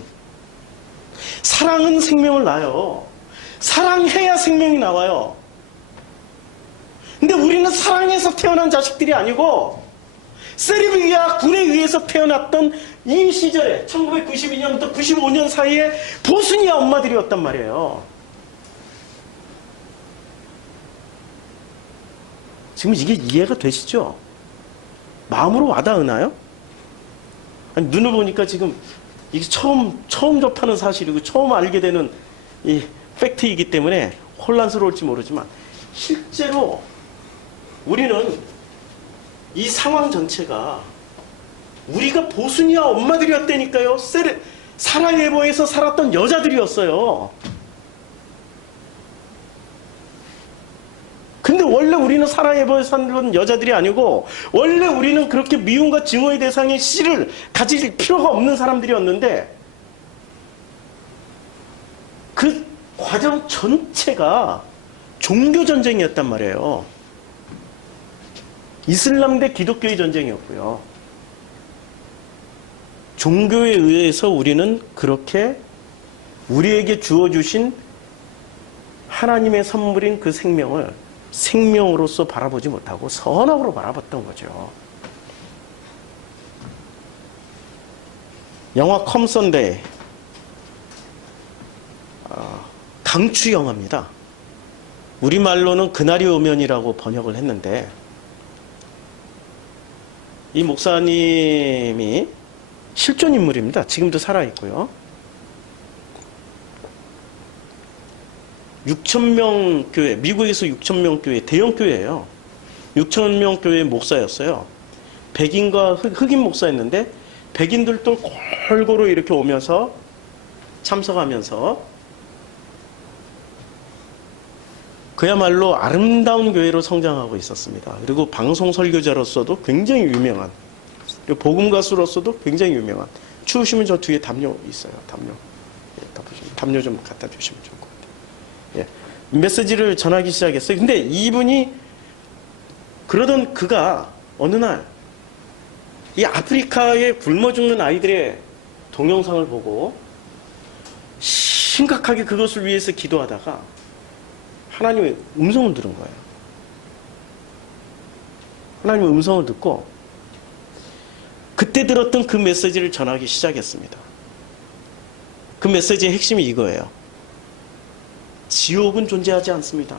사랑은 생명을 낳아요. 사랑해야 생명이 나와요. 근데 우리는 사랑해서 태어난 자식들이 아니고 세르비아 군에 의해서 태어났던 이 시절에 1992년부터 95년 사이에 보스니아 엄마들이었단 말이에요. 지금 이게 이해가 되시죠? 마음으로 와닿으나요? 아니, 눈을 보니까 지금 이게 처음 접하는 사실이고 처음 알게 되는 이 팩트이기 때문에 혼란스러울지 모르지만 실제로 우리는 이 상황 전체가 우리가 보스니아 엄마들이었다니까요. 사라예보에서 살았던 여자들이었어요. 근데 원래 우리는 사라예보에서 살던 여자들이 아니고 원래 우리는 그렇게 미움과 증오의 대상의 씨를 가질 필요가 없는 사람들이었는데 그 과정 전체가 종교전쟁이었단 말이에요. 이슬람 대 기독교의 전쟁이었고요. 종교에 의해서 우리는 그렇게 우리에게 주어주신 하나님의 선물인 그 생명을 생명으로서 바라보지 못하고 선악으로 바라봤던 거죠. 영화 컴선데이, 강추 영화입니다. 우리말로는 그날이 오면이라고 번역을 했는데 이 목사님이 실존 인물입니다. 지금도 살아있고요. 6,000명 교회, 미국에서 6,000명 교회, 대형 교회예요. 6,000명 교회 목사였어요. 백인과 흑인 목사였는데 백인들도 골고루 이렇게 오면서 참석하면서 그야말로 아름다운 교회로 성장하고 있었습니다. 그리고 방송 설교자로서도 굉장히 유명한, 그리고 복음 가수로서도 굉장히 유명한. 추우시면 저 뒤에 담요 있어요. 담요. 예, 담요 좀 갖다 주시면 좋을 것 같아요. 예. 메시지를 전하기 시작했어요. 근데 이분이 그러던 그가 어느 날 이 아프리카에 굶어 죽는 아이들의 동영상을 보고 심각하게 그것을 위해서 기도하다가 하나님의 음성을 들은 거예요. 하나님의 음성을 듣고 그때 들었던 그 메시지를 전하기 시작했습니다. 그 메시지의 핵심이 이거예요. 지옥은 존재하지 않습니다.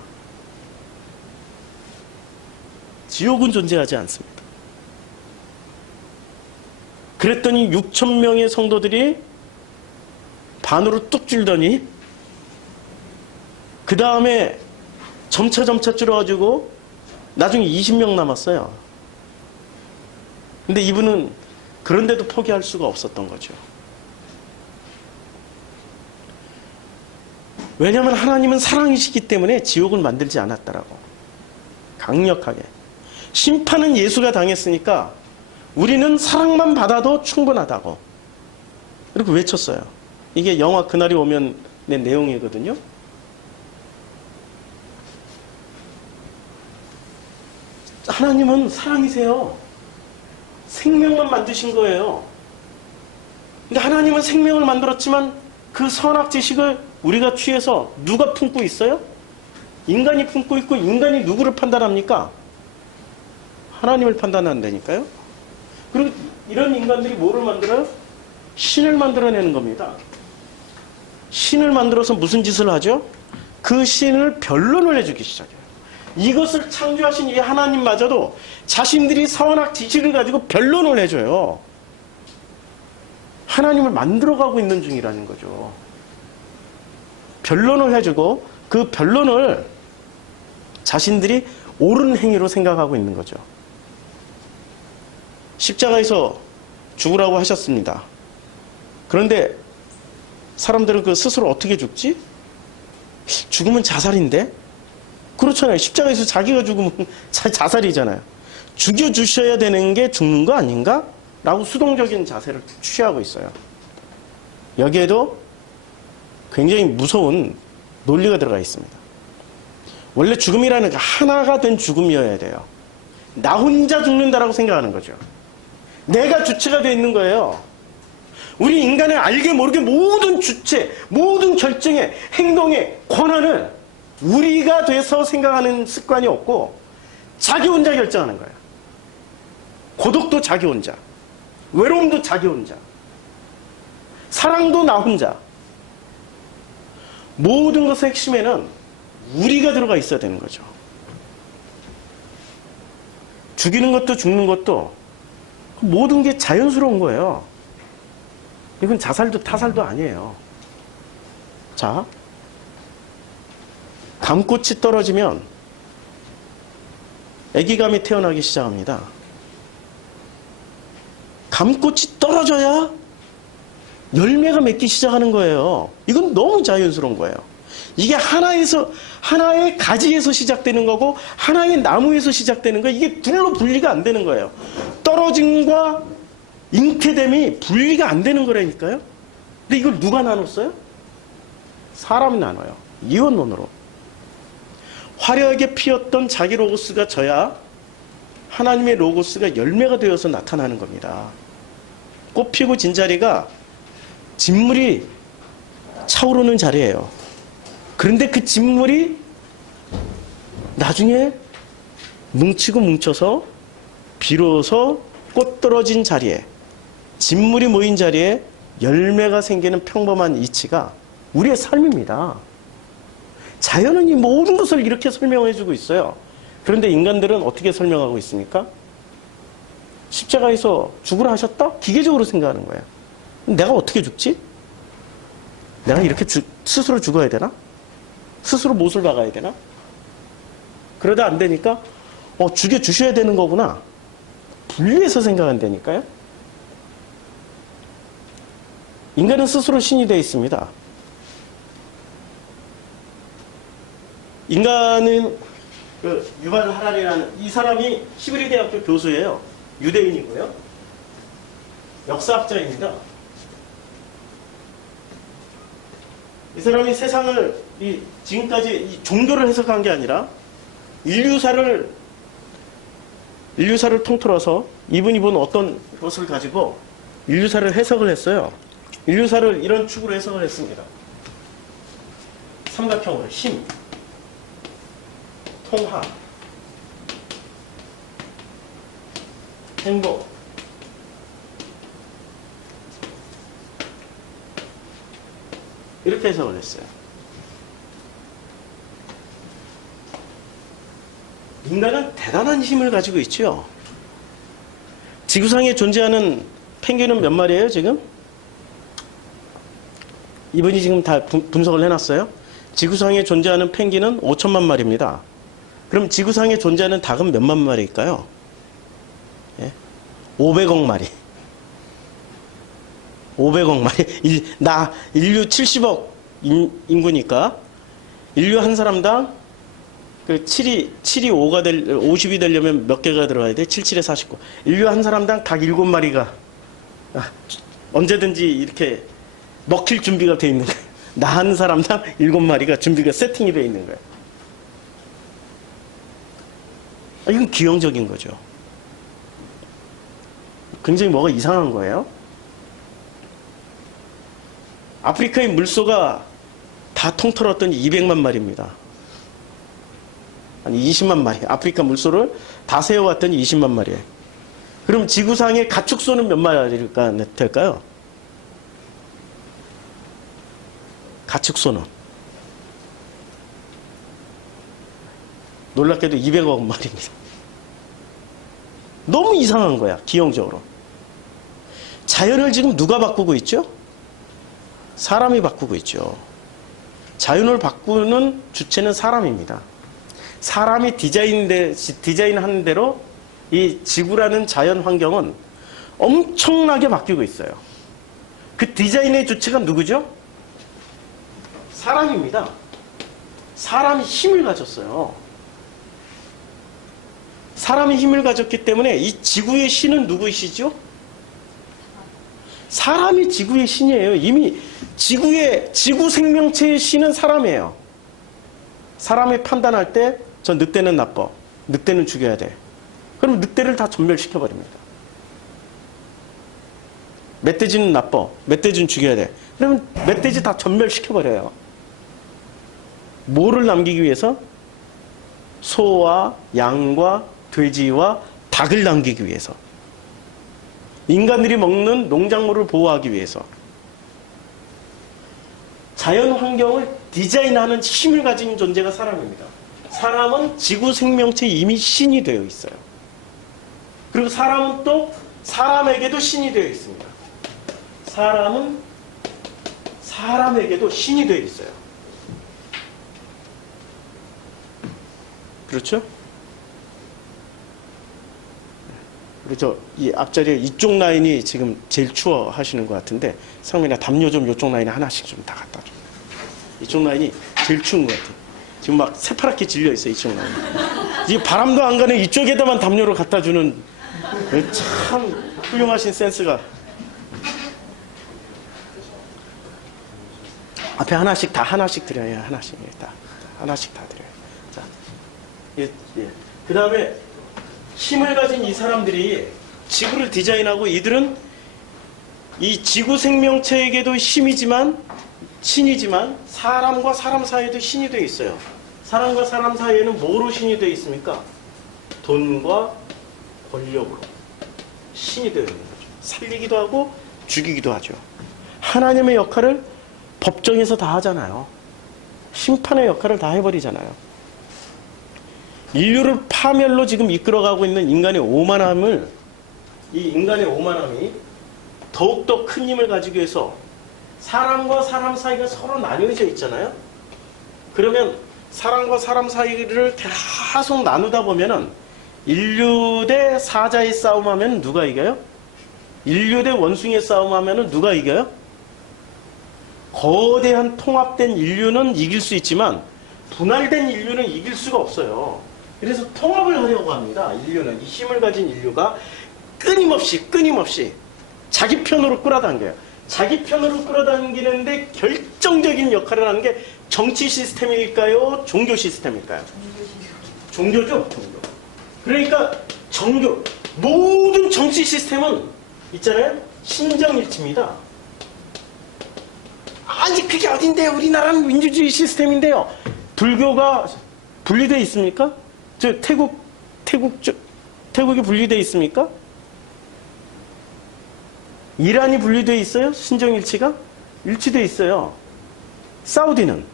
지옥은 존재하지 않습니다. 그랬더니 6,000명의 성도들이 반으로 뚝 줄더니 그 다음에 점차 줄어가지고 나중에 20명 남았어요. 근데 이분은 그런데도 포기할 수가 없었던 거죠. 왜냐하면 하나님은 사랑이시기 때문에 지옥을 만들지 않았다라고. 강력하게. 심판은 예수가 당했으니까 우리는 사랑만 받아도 충분하다고. 이렇게 외쳤어요. 이게 영화 그날이 오면 내 내용이거든요. 하나님은 사랑이세요. 생명만 만드신 거예요. 근데 하나님은 생명을 만들었지만 그 선악 지식을 우리가 취해서 누가 품고 있어요? 인간이 품고 있고, 인간이 누구를 판단합니까? 하나님을 판단한다니까요. 그리고 이런 인간들이 뭐를 만들어요? 신을 만들어내는 겁니다. 신을 만들어서 무슨 짓을 하죠? 그 신을 변론을 해주기 시작해요. 이것을 창조하신 이 하나님마저도 자신들이 선악 지식을 가지고 변론을 해줘요. 하나님을 만들어가고 있는 중이라는 거죠. 변론을 해주고 그 변론을 자신들이 옳은 행위로 생각하고 있는 거죠. 십자가에서 죽으라고 하셨습니다. 그런데 사람들은 그 스스로 어떻게 죽지? 죽으면 자살인데? 그렇잖아요. 십자가에서 자기가 죽으면 자살이잖아요. 죽여주셔야 되는 게 죽는 거 아닌가? 라고 수동적인 자세를 취하고 있어요. 여기에도 굉장히 무서운 논리가 들어가 있습니다. 원래 죽음이라는 게 하나가 된 죽음이어야 돼요. 나 혼자 죽는다라고 생각하는 거죠. 내가 주체가 되어 있는 거예요. 우리 인간의 알게 모르게 모든 주체, 모든 결정의 행동의 권한을 우리가 돼서 생각하는 습관이 없고 자기 혼자 결정하는 거예요. 고독도 자기 혼자, 외로움도 자기 혼자, 사랑도 나 혼자. 모든 것의 핵심에는 우리가 들어가 있어야 되는 거죠. 죽이는 것도 죽는 것도 모든 게 자연스러운 거예요. 이건 자살도 타살도 아니에요. 자, 감꽃이 떨어지면 애기감이 태어나기 시작합니다. 감꽃이 떨어져야 열매가 맺기 시작하는 거예요. 이건 너무 자연스러운 거예요. 이게 하나의 가지에서 시작되는 거고 하나의 나무에서 시작되는 거, 이게 둘로 분리가 안 되는 거예요. 떨어짐과 잉태됨이 분리가 안 되는 거라니까요. 근데 이걸 누가 나눴어요? 사람이 나눠요. 이원론으로. 화려하게 피었던 자기 로고스가 져야 하나님의 로고스가 열매가 되어서 나타나는 겁니다. 꽃 피고 진 자리가 진물이 차오르는 자리예요. 그런데 그 진물이 나중에 뭉치고 뭉쳐서 비로소 꽃 떨어진 자리에, 진물이 모인 자리에 열매가 생기는 평범한 이치가 우리의 삶입니다. 자연은 이 모든 것을 이렇게 설명해 주고 있어요. 그런데 인간들은 어떻게 설명하고 있습니까? 십자가에서 죽으라 하셨다? 기계적으로 생각하는 거예요. 내가 어떻게 죽지? 내가 이렇게 스스로 죽어야 되나? 스스로 못을 박아야 되나? 그러다 안 되니까 죽여주셔야 되는 거구나. 분리해서 생각한다니까요. 인간은 스스로 신이 되어 있습니다. 인간은 유발 하라리라는 이 사람이 히브리 대학교 교수예요. 유대인이고요. 역사학자입니다. 이 사람이 세상을 지금까지 종교를 해석한 게 아니라 인류사를 통틀어서 이분이 본 어떤 것을 가지고 인류사를 해석을 했어요. 인류사를 이런 축으로 해석을 했습니다. 삼각형으로 힘, 통합, 행복, 이렇게 해석을 했어요. 인간은 대단한 힘을 가지고 있죠. 지구상에 존재하는 펭귄은 몇 마리예요, 지금? 이분이 지금 다 분석을 해놨어요. 지구상에 존재하는 펭귄은 5천만 마리입니다. 그럼 지구상에 존재하는 닭은 몇만 마리일까요? 예? 500억 마리. 500억 마리. 인류 70억 인구니까 인류 한 사람당 그 7이 50이 되려면 몇 개가 들어가야 돼? 77에 49. 인류 한 사람당 닭 7마리가 언제든지 이렇게 먹힐 준비가 돼 있는 거예요. 나 한 사람당 7마리가 준비가 세팅이 돼 있는 거예요. 이건 기형적인 거죠. 굉장히 뭐가 이상한 거예요. 아프리카의 물소가 다 통틀었더니 200만 마리입니다. 아니 20만 마리. 아프리카 물소를 다 세어왔더니 20만 마리예요. 그럼 지구상의 가축소는 몇 마리일까 될까요? 가축소는 놀랍게도 200억 마리입니다. 너무 이상한 거야, 기형적으로. 자연을 지금 누가 바꾸고 있죠? 사람이 바꾸고 있죠. 자연을 바꾸는 주체는 사람입니다. 사람이 디자인하는 대로 이 지구라는 자연 환경은 엄청나게 바뀌고 있어요. 그 디자인의 주체가 누구죠? 사람입니다. 사람이 힘을 가졌어요. 사람이 힘을 가졌기 때문에 이 지구의 신은 누구이시죠? 사람이 지구의 신이에요. 이미 지구 생명체의 신은 사람이에요. 사람이 판단할 때 저 늑대는 나빠. 늑대는 죽여야 돼. 그럼 늑대를 다 전멸시켜버립니다. 멧돼지는 나빠. 멧돼지는 죽여야 돼. 그러면 멧돼지 다 전멸시켜버려요. 뭐를 남기기 위해서? 소와 양과 돼지와 닭을 남기기 위해서. 인간들이 먹는 농작물을 보호하기 위해서. 자연 환경을 디자인하는 힘을 가진 존재가 사람입니다. 사람은 지구 생명체에 이미 신이 되어 있어요. 그리고 사람은 또 사람에게도 신이 되어 있습니다. 사람은 사람에게도 신이 되어 있어요. 그렇죠? 그렇죠. 이 앞자리에 이쪽 라인이 지금 제일 추워 하시는 것 같은데, 상민아 담요 좀 이쪽 라인에 하나씩 좀 다 갖다 줘. 이쪽 라인이 제일 추운 것 같아. 지금 막 새파랗게 질려 있어, 이쪽 라인. 이 바람도 안 가는 이쪽에다만 담요를 갖다 주는 참 훌륭하신 센스가. 앞에 하나씩 드려요. 하나씩 다 드려요. 자, 예. 그 다음에 힘을 가진 이 사람들이 지구를 디자인하고, 이들은 이 지구 생명체에게도 신이지만 사람과 사람 사이에도 신이 되어 있어요. 사람과 사람 사이에는 뭐로 신이 되어 있습니까? 돈과 권력으로 신이 되어 있는 거죠. 살리기도 하고 죽이기도 하죠. 하나님의 역할을 법정에서 다 하잖아요. 심판의 역할을 다 해버리잖아요. 인류를 파멸로 지금 이끌어가고 있는 인간의 오만함을, 이 인간의 오만함이 더욱더 큰 힘을 가지기 위해서 사람과 사람 사이가 서로 나뉘어져 있잖아요. 그러면 사람과 사람 사이를 계속 나누다 보면은 인류 대 사자의 싸움하면 누가 이겨요? 인류 대 원숭이의 싸움하면 누가 이겨요? 거대한 통합된 인류는 이길 수 있지만 분할된 인류는 이길 수가 없어요. 그래서 통합을 하려고 합니다. 인류는, 이 힘을 가진 인류가 끊임없이 자기 편으로 끌어당겨요. 자기 편으로 끌어당기는데 결정적인 역할을 하는 게 정치 시스템일까요? 종교 시스템일까요? 종교죠. 종교. 그러니까 모든 정치 시스템은 있잖아요. 신정일치입니다. 아니 그게 어딘데요? 우리나라는 민주주의 시스템인데요. 불교가 분리되어 있습니까? 태국이 분리되어 있습니까? 이란이 분리되어 있어요? 신정일치가? 일치되어 있어요. 사우디는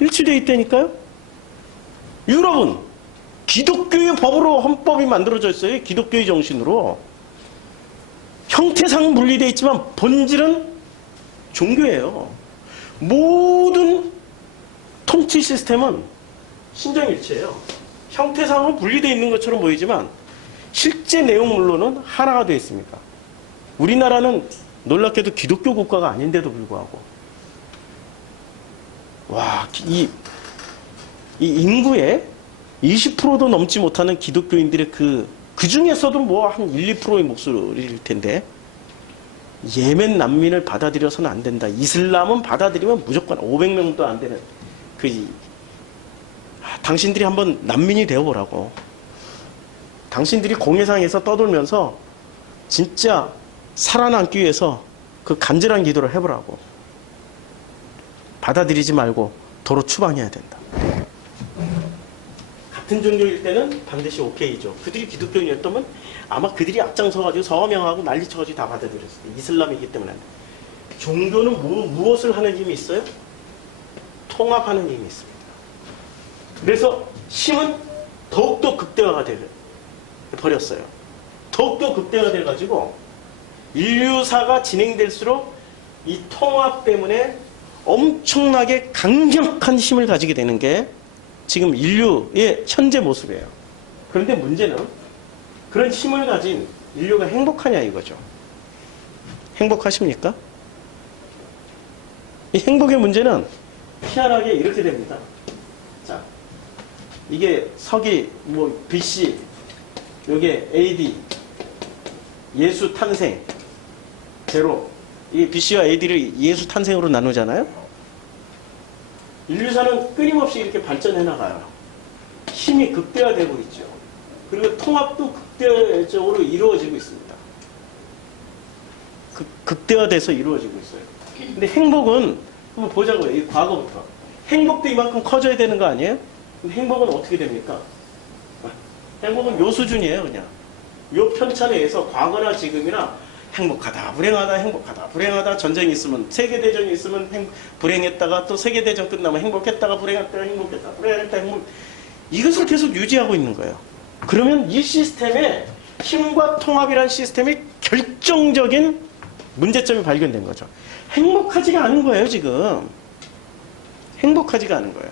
일치되어 있다니까요? 유럽은 기독교의 법으로 헌법이 만들어져 있어요. 기독교의 정신으로. 형태상은 분리되어 있지만 본질은 종교예요. 모든 통치 시스템은 신정일치예요. 형태상은 분리되어 있는 것처럼 보이지만 실제 내용물로는 하나가 되어 있습니다. 우리나라는 놀랍게도 기독교 국가가 아닌데도 불구하고 와, 이 인구의 20%도 넘지 못하는 기독교인들의 그 중에서도 뭐 한 1, 2%의 목소리일 텐데 예멘 난민을 받아들여서는 안 된다. 이슬람은 받아들이면 무조건 500명도 안 되는 당신들이 한번 난민이 되어보라고. 당신들이 공회상에서 떠돌면서 진짜 살아남기 위해서 그 간절한 기도를 해보라고. 받아들이지 말고 도로 추방해야 된다. 같은 종교일 때는 반드시 오케이죠. 그들이 기독교인이었다면 아마 그들이 앞장서가지고 서명하고 난리쳐가지고 다 받아들였어요. 이슬람이기 때문에. 종교는 무엇을 하는 힘이 있어요? 통합하는 힘이 있습니다. 그래서 힘은 더욱더 극대화가 버렸어요. 더욱더 극대화가 돼가지고 인류사가 진행될수록 이 통합 때문에 엄청나게 강력한 힘을 가지게 되는 게 지금 인류의 현재 모습이에요. 그런데 문제는 그런 힘을 가진 인류가 행복하냐 이거죠. 행복하십니까? 이 행복의 문제는 희한하게 이렇게 됩니다. 자, 이게 서기 BC, 요게 AD, 예수 탄생, 제로. 이게 BC와 AD를 예수 탄생으로 나누잖아요. 인류사는 끊임없이 이렇게 발전해 나가요. 힘이 극대화되고 있죠. 그리고 통합도 극대적으로 이루어지고 있습니다. 극대화돼서 이루어지고 있어요. 근데 행복은 한번 보자고요. 이 과거부터. 행복도 이만큼 커져야 되는 거 아니에요? 근데 행복은 어떻게 됩니까? 행복은 요 수준이에요, 그냥. 요 편차내에서 과거나 지금이나 행복하다, 불행하다, 행복하다, 불행하다, 전쟁이 있으면, 세계대전이 있으면 불행했다가 또 세계대전 끝나면 행복했다가 불행했다가 행복했다, 불행했다, 이것을 계속 유지하고 있는 거예요. 그러면 이 시스템에 힘과 통합이라는 시스템이 결정적인 문제점이 발견된 거죠. 행복하지가 않은 거예요, 지금. 행복하지가 않은 거예요.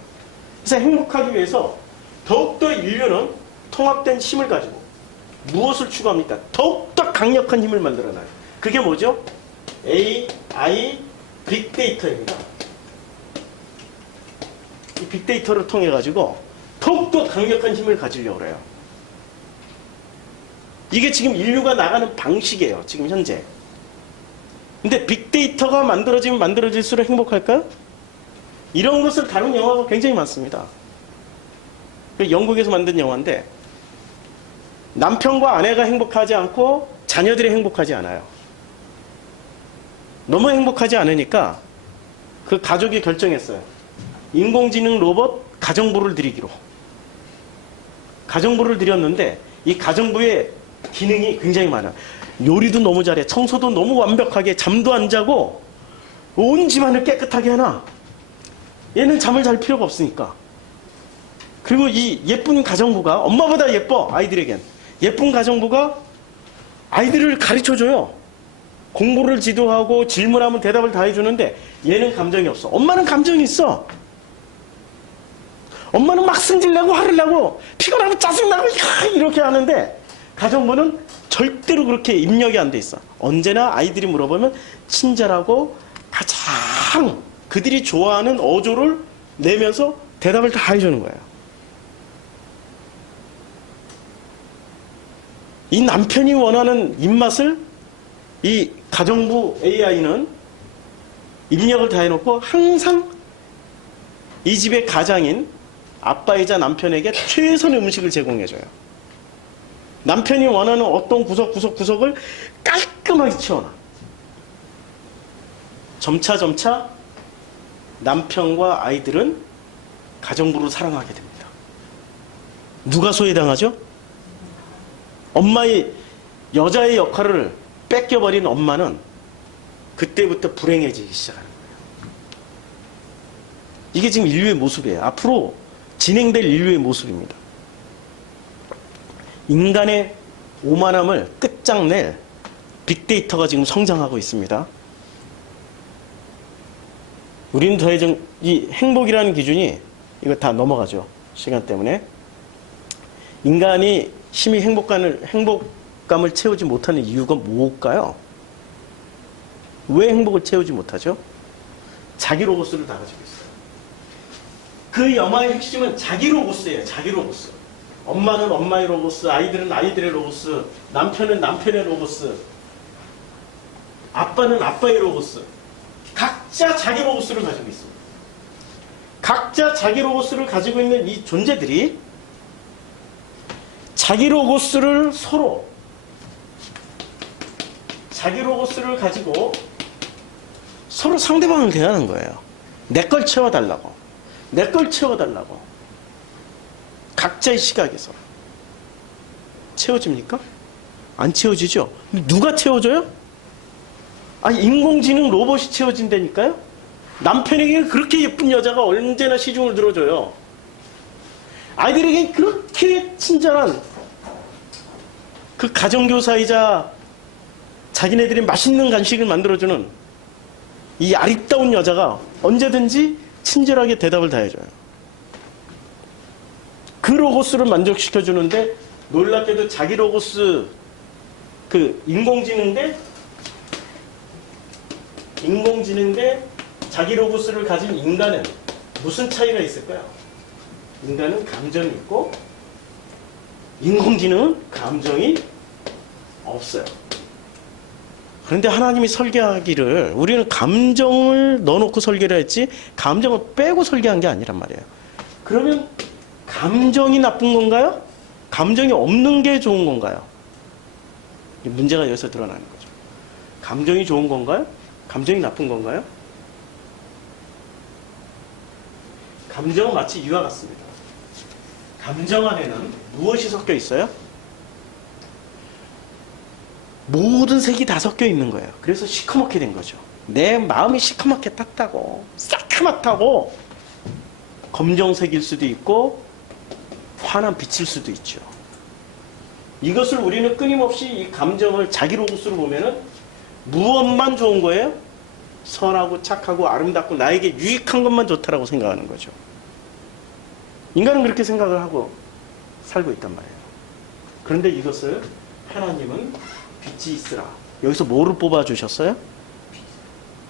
그래서 행복하기 위해서 더욱더 인류는 통합된 힘을 가지고 무엇을 추구합니까? 더욱더 강력한 힘을 만들어놔요. 그게 뭐죠? AI 빅데이터입니다. 이 빅데이터를 통해 가지고 더욱더 강력한 힘을 가지려고 그래요. 이게 지금 인류가 나가는 방식이에요. 지금 현재. 근데 빅데이터가 만들어지면 만들어질수록 행복할까요? 이런 것을 다룬 영화가 굉장히 많습니다. 영국에서 만든 영화인데 남편과 아내가 행복하지 않고 자녀들이 행복하지 않아요. 너무 행복하지 않으니까 그 가족이 결정했어요. 인공지능 로봇 가정부를 들이기로. 가정부를 들였는데 이 가정부의 기능이 굉장히 많아. 요리도 너무 잘해. 청소도 너무 완벽하게, 잠도 안 자고 온 집안을 깨끗하게 하나. 얘는 잠을 잘 필요가 없으니까. 그리고 이 예쁜 가정부가 엄마보다 예뻐, 아이들에겐. 예쁜 가정부가 아이들을 가르쳐줘요. 공부를 지도하고 질문하면 대답을 다 해주는데 얘는 감정이 없어. 엄마는 감정이 있어. 엄마는 막 승질내고 화를 내고 피곤하고 짜증나고 이렇게 하는데 가정부는 절대로 그렇게 입력이 안 돼 있어. 언제나 아이들이 물어보면 친절하고 가장 그들이 좋아하는 어조를 내면서 대답을 다 해주는 거예요. 이 남편이 원하는 입맛을 이 가정부 AI는 입력을 다 해놓고 항상 이 집의 가장인 아빠이자 남편에게 최선의 음식을 제공해줘요. 남편이 원하는 어떤 구석을 깔끔하게 치워놔. 점차 남편과 아이들은 가정부를 사랑하게 됩니다. 누가 소외당하죠? 엄마의 여자의 역할을 뺏겨버린 엄마는 그때부터 불행해지기 시작하는 거예요. 이게 지금 인류의 모습이에요. 앞으로 진행될 인류의 모습입니다. 인간의 오만함을 끝장낼 빅데이터가 지금 성장하고 있습니다. 우리는 더해진 이 행복이라는 기준이 이거 다 넘어가죠. 시간 때문에. 인간이 심히 행복감을 채우지 못하는 이유가 뭘까요? 왜 행복을 채우지 못하죠? 자기 로고스를 다 가지고 있어요. 그 영화의 핵심은 자기 로고스예요. 자기 로고스. 엄마는 엄마의 로고스, 아이들은 아이들의 로고스, 남편은 남편의 로고스, 아빠는 아빠의 로고스. 각자 자기 로고스를 가지고 있습니다. 각자 자기 로고스를 가지고 있는 이 존재들이 자기 로고스를 가지고 서로 상대방을 대하는 거예요. 내 걸 채워달라고. 내 걸 채워달라고. 각자의 시각에서. 채워집니까? 안 채워지죠? 누가 채워줘요? 아니, 인공지능 로봇이 채워진다니까요? 남편에게 그렇게 예쁜 여자가 언제나 시중을 들어줘요. 아이들에게 그렇게 친절한 그 가정교사이자 자기네들이 맛있는 간식을 만들어주는 이 아리따운 여자가 언제든지 친절하게 대답을 다 해줘요. 그 로고스를 만족시켜주는데 놀랍게도 자기 로고스, 그 인공지능대 자기 로고스를 가진 인간은 무슨 차이가 있을까요? 인간은 감정이 있고 인공지능은 감정이 없어요. 그런데 하나님이 설계하기를 우리는 감정을 넣어놓고 설계를 했지 감정을 빼고 설계한 게 아니란 말이에요. 그러면 감정이 나쁜 건가요? 감정이 없는 게 좋은 건가요? 문제가 여기서 드러나는 거죠. 감정이 좋은 건가요? 감정이 나쁜 건가요? 감정은 마치 이와 같습니다. 감정 안에는 무엇이 섞여 있어요? 모든 색이 다 섞여 있는 거예요. 그래서 시커멓게 된 거죠. 내 마음이 시커멓게 탔다고, 새카맣다고, 검정색일 수도 있고 환한 빛일 수도 있죠. 이것을 우리는 끊임없이 이 감정을 자기 로고스로 보면은 무엇만 좋은 거예요? 선하고 착하고 아름답고 나에게 유익한 것만 좋다라고 생각하는 거죠. 인간은 그렇게 생각을 하고 살고 있단 말이에요. 그런데 이것을 하나님은 빛이 있으라. 여기서 뭐를 뽑아주셨어요?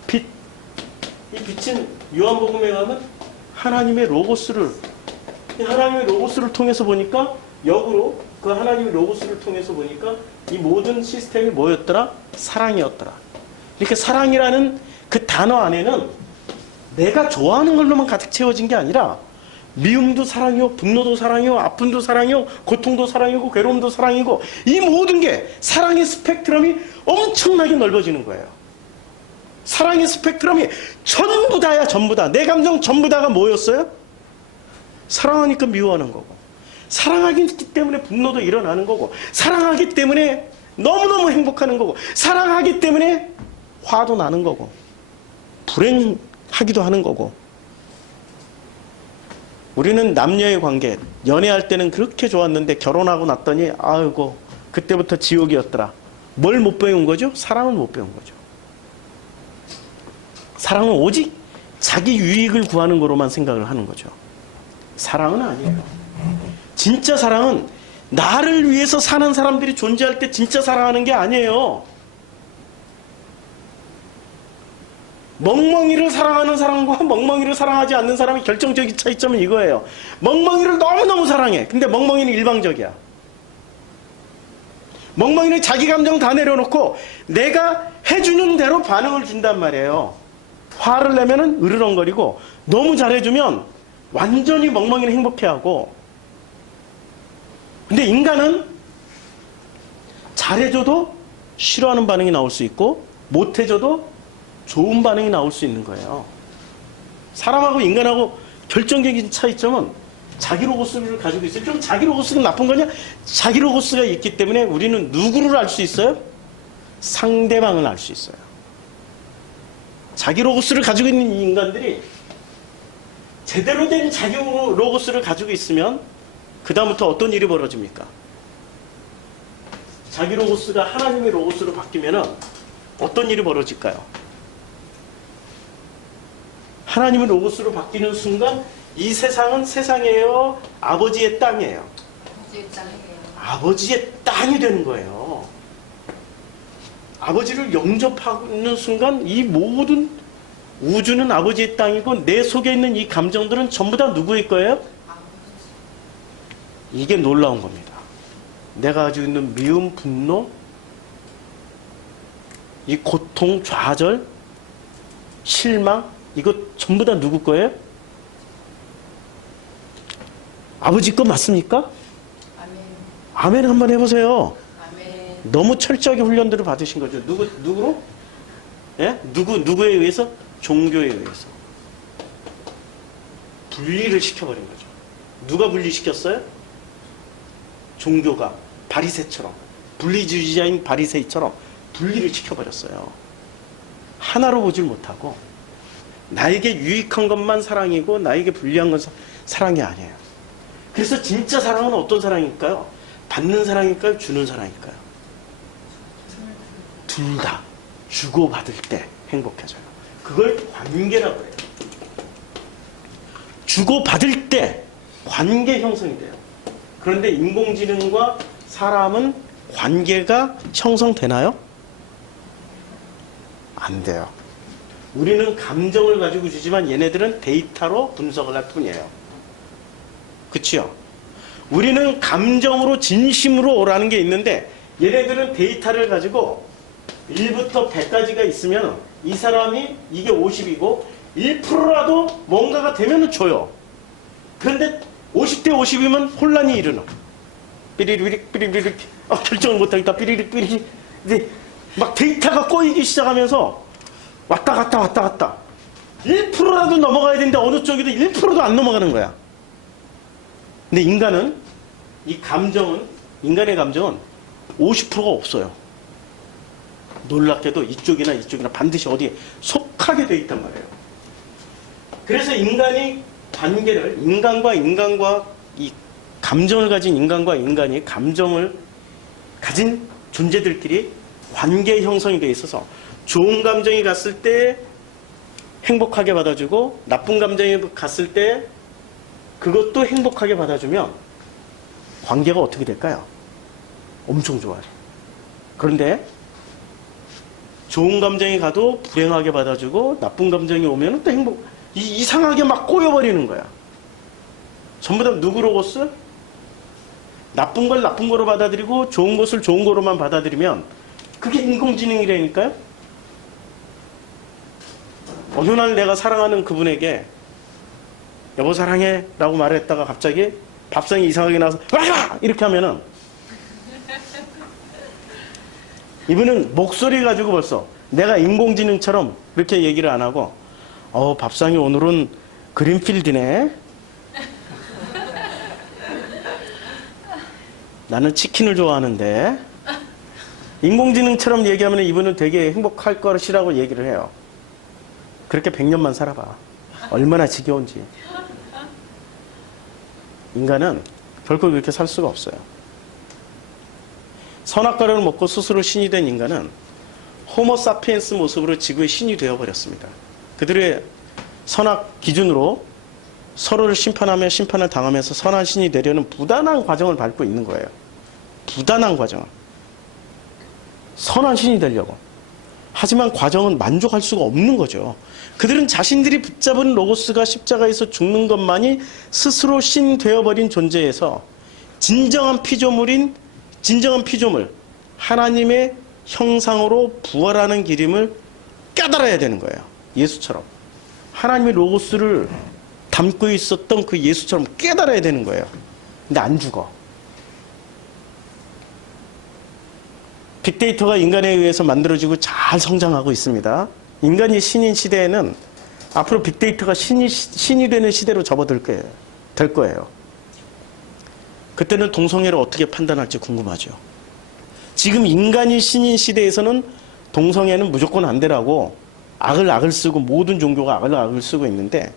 빛. 이 빛은 요한복음에 가면 하나님의 로고스를 통해서 보니까 역으로 그 하나님의 로고스를 통해서 보니까 이 모든 시스템이 뭐였더라? 사랑이었더라. 이렇게 사랑이라는 그 단어 안에는 내가 좋아하는 걸로만 가득 채워진 게 아니라 미움도 사랑이요, 분노도 사랑이요, 아픔도 사랑이요, 고통도 사랑이고 괴로움도 사랑이고 이 모든 게 사랑의 스펙트럼이 엄청나게 넓어지는 거예요. 사랑의 스펙트럼이 전부 다야, 전부 다. 내 감정 전부 다가 뭐였어요? 사랑하니까 미워하는 거고, 사랑하기 때문에 분노도 일어나는 거고, 사랑하기 때문에 너무너무 행복하는 거고, 사랑하기 때문에 화도 나는 거고, 불행하기도 하는 거고. 우리는 남녀의 관계, 연애할 때는 그렇게 좋았는데 결혼하고 났더니 아이고 그때부터 지옥이었더라. 뭘 못 배운 거죠? 사랑을 못 배운 거죠. 사랑은 오직 자기 유익을 구하는 거로만 생각을 하는 거죠. 사랑은 아니에요. 진짜 사랑은 나를 위해서 사는 사람들이 존재할 때 진짜 사랑하는 게 아니에요. 멍멍이를 사랑하는 사람과 멍멍이를 사랑하지 않는 사람의 결정적인 차이점은 이거예요. 멍멍이를 너무너무 사랑해. 근데 멍멍이는 일방적이야. 멍멍이는 자기 감정 다 내려놓고 내가 해주는 대로 반응을 준단 말이에요. 화를 내면은 으르렁거리고 너무 잘해주면 완전히 멍멍이는 행복해하고, 근데 인간은 잘해줘도 싫어하는 반응이 나올 수 있고 못해줘도 좋은 반응이 나올 수 있는 거예요. 사람하고 인간하고 결정적인 차이점은 자기 로고스를 가지고 있어요. 좀 자기 로고스가 나쁜 거냐? 자기 로고스가 있기 때문에 우리는 누구를 알 수 있어요? 상대방을 알 수 있어요. 자기 로고스를 가지고 있는 이 인간들이 제대로 된 자기 로고스를 가지고 있으면 그 다음부터 어떤 일이 벌어집니까? 자기 로고스가 하나님의 로고스로 바뀌면 어떤 일이 벌어질까요? 하나님의 로고스로 바뀌는 순간 이 세상은 세상이에요? 아버지의 땅이에요? 아버지의 땅이에요. 아버지의 땅이 되는 거예요. 아버지를 영접하는 순간 이 모든 우주는 아버지의 땅이고 내 속에 있는 이 감정들은 전부 다 누구의 거예요? 이게 놀라운 겁니다. 내가 가지고 있는 미움, 분노, 이 고통, 좌절, 실망, 이거 전부 다 누구 거예요? 아버지 거 맞습니까? 아멘. 아멘 한번 해보세요. 아멘. 너무 철저하게 훈련들을 받으신 거죠. 누구로? 예? 누구에 의해서? 종교에 의해서. 분리를 시켜버린 거죠. 누가 분리시켰어요? 종교가 바리새처럼, 분리주의자인 바리새처럼 분리를 시켜버렸어요. 하나로 보질 못하고 나에게 유익한 것만 사랑이고 나에게 불리한 건 사랑이 아니에요. 그래서 진짜 사랑은 어떤 사랑일까요? 받는 사랑일까요? 주는 사랑일까요? 둘 다 주고받을 때 행복해져요. 그걸 관계라고 해요. 주고받을 때 관계 형성이 돼요. 그런데 인공지능과 사람은 관계가 형성되나요? 안 돼요. 우리는 감정을 가지고 주지만 얘네들은 데이터로 분석을 할 뿐이에요. 그치요? 우리는 감정으로 진심으로 오라는 게 있는데 얘네들은 데이터를 가지고 1부터 100까지가 있으면 이 사람이 이게 50이고 1%라도 뭔가가 되면 줘요. 그런데 50대 50이면 혼란이 일어나. 삐리리릭 삐리리릭 결정을 못하겠다. 삐리릭 삐리릭. 근데 막 데이터가 꼬이기 시작하면서 왔다 갔다 1%라도 넘어가야 되는데 어느 쪽에도 1%도 안 넘어가는 거야. 근데 인간은 인간의 감정은 50%가 없어요. 놀랍게도 이쪽이나 반드시 어디에 속하게 돼 있단 말이에요. 그래서 인간이 관계를, 인간과 이 감정을 가진 인간과 인간이 감정을 가진 존재들끼리 관계 형성이 돼 있어서 좋은 감정이 갔을 때 행복하게 받아주고 나쁜 감정이 갔을 때 그것도 행복하게 받아주면 관계가 어떻게 될까요? 엄청 좋아요. 그런데 좋은 감정이 가도 불행하게 받아주고 나쁜 감정이 오면 또 이상하게 막 꼬여버리는 거야. 전부 다 누구 로고스? 나쁜 걸 나쁜 거로 받아들이고 좋은 것을 좋은 거로만 받아들이면 그게 인공지능이라니까요. 어느 날 내가 사랑하는 그분에게 여보 사랑해 라고 말했다가 갑자기 밥상이 이상하게 나와서 와! 이렇게 하면은 이분은 목소리 가지고 벌써 내가 인공지능처럼 그렇게 얘기를 안 하고 밥상이 오늘은 그린필드네. 나는 치킨을 좋아하는데. 인공지능처럼 얘기하면 이분은 되게 행복할 것이라고 얘기를 해요. 그렇게 100년만 살아봐. 얼마나 지겨운지. 인간은 결코 그렇게 살 수가 없어요. 선악과를 먹고 스스로 신이 된 인간은 호모사피엔스 모습으로 지구의 신이 되어버렸습니다. 그들의 선악 기준으로 서로를 심판하며 심판을 당하면서 선한 신이 되려는 부단한 과정을 밟고 있는 거예요. 부단한 과정을. 선한 신이 되려고. 하지만 과정은 만족할 수가 없는 거죠. 그들은 자신들이 붙잡은 로고스가 십자가에서 죽는 것만이 스스로 신 되어버린 존재에서 진정한 피조물, 하나님의 형상으로 부활하는 길임을 깨달아야 되는 거예요. 예수처럼. 하나님의 로고스를 담고 있었던 그 예수처럼 깨달아야 되는 거예요. 근데 안 죽어. 빅데이터가 인간에 의해서 만들어지고 잘 성장하고 있습니다. 인간이 신인 시대에는 앞으로 빅데이터가 신이 되는 시대로 접어들 될 거예요. 그때는 동성애를 어떻게 판단할지 궁금하죠. 지금 인간이 신인 시대에서는 동성애는 무조건 안 되라고 악을 쓰고 모든 종교가 악을 쓰고 있는데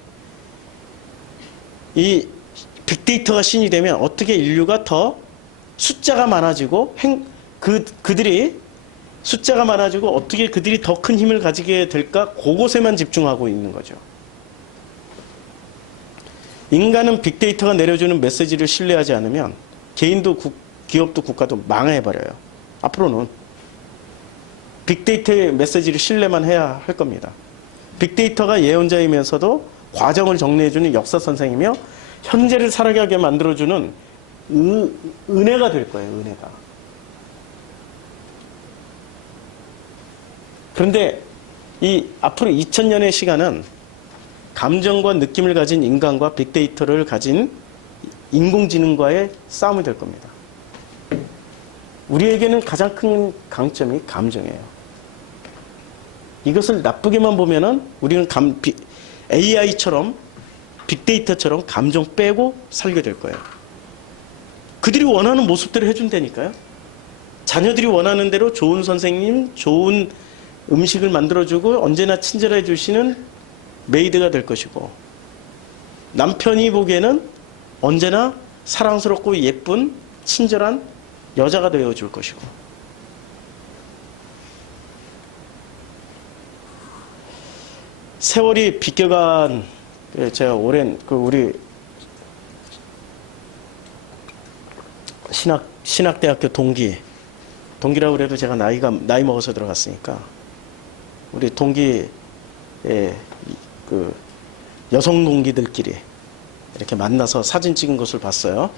이 빅데이터가 신이 되면 어떻게 인류가 더 숫자가 많아지고 그들이 숫자가 많아지고 어떻게 그들이 더 큰 힘을 가지게 될까? 그곳에만 집중하고 있는 거죠. 인간은 빅데이터가 내려주는 메시지를 신뢰하지 않으면 개인도 기업도 국가도 망해버려요. 앞으로는 빅데이터의 메시지를 신뢰만 해야 할 겁니다. 빅데이터가 예언자이면서도 과정을 정리해주는 역사 선생이며 현재를 살아가게 만들어주는 은혜가 될 거예요. 은혜가. 그런데 이 앞으로 2000년의 시간은 감정과 느낌을 가진 인간과 빅데이터를 가진 인공지능과의 싸움이 될 겁니다. 우리에게는 가장 큰 강점이 감정이에요. 이것을 나쁘게만 보면은 우리는 AI처럼 빅데이터처럼 감정 빼고 살게 될 거예요. 그들이 원하는 모습대로 해준다니까요. 자녀들이 원하는 대로 좋은 선생님, 좋은 음식을 만들어주고 언제나 친절해 주시는 메이드가 될 것이고, 남편이 보기에는 언제나 사랑스럽고 예쁜 친절한 여자가 되어줄 것이고, 세월이 비껴간 제가 오랜 우리 신학대학교 동기라고 그래도 제가 나이 먹어서 들어갔으니까 우리 동기의 여성 동기들끼리 이렇게 만나서 사진 찍은 것을 봤어요.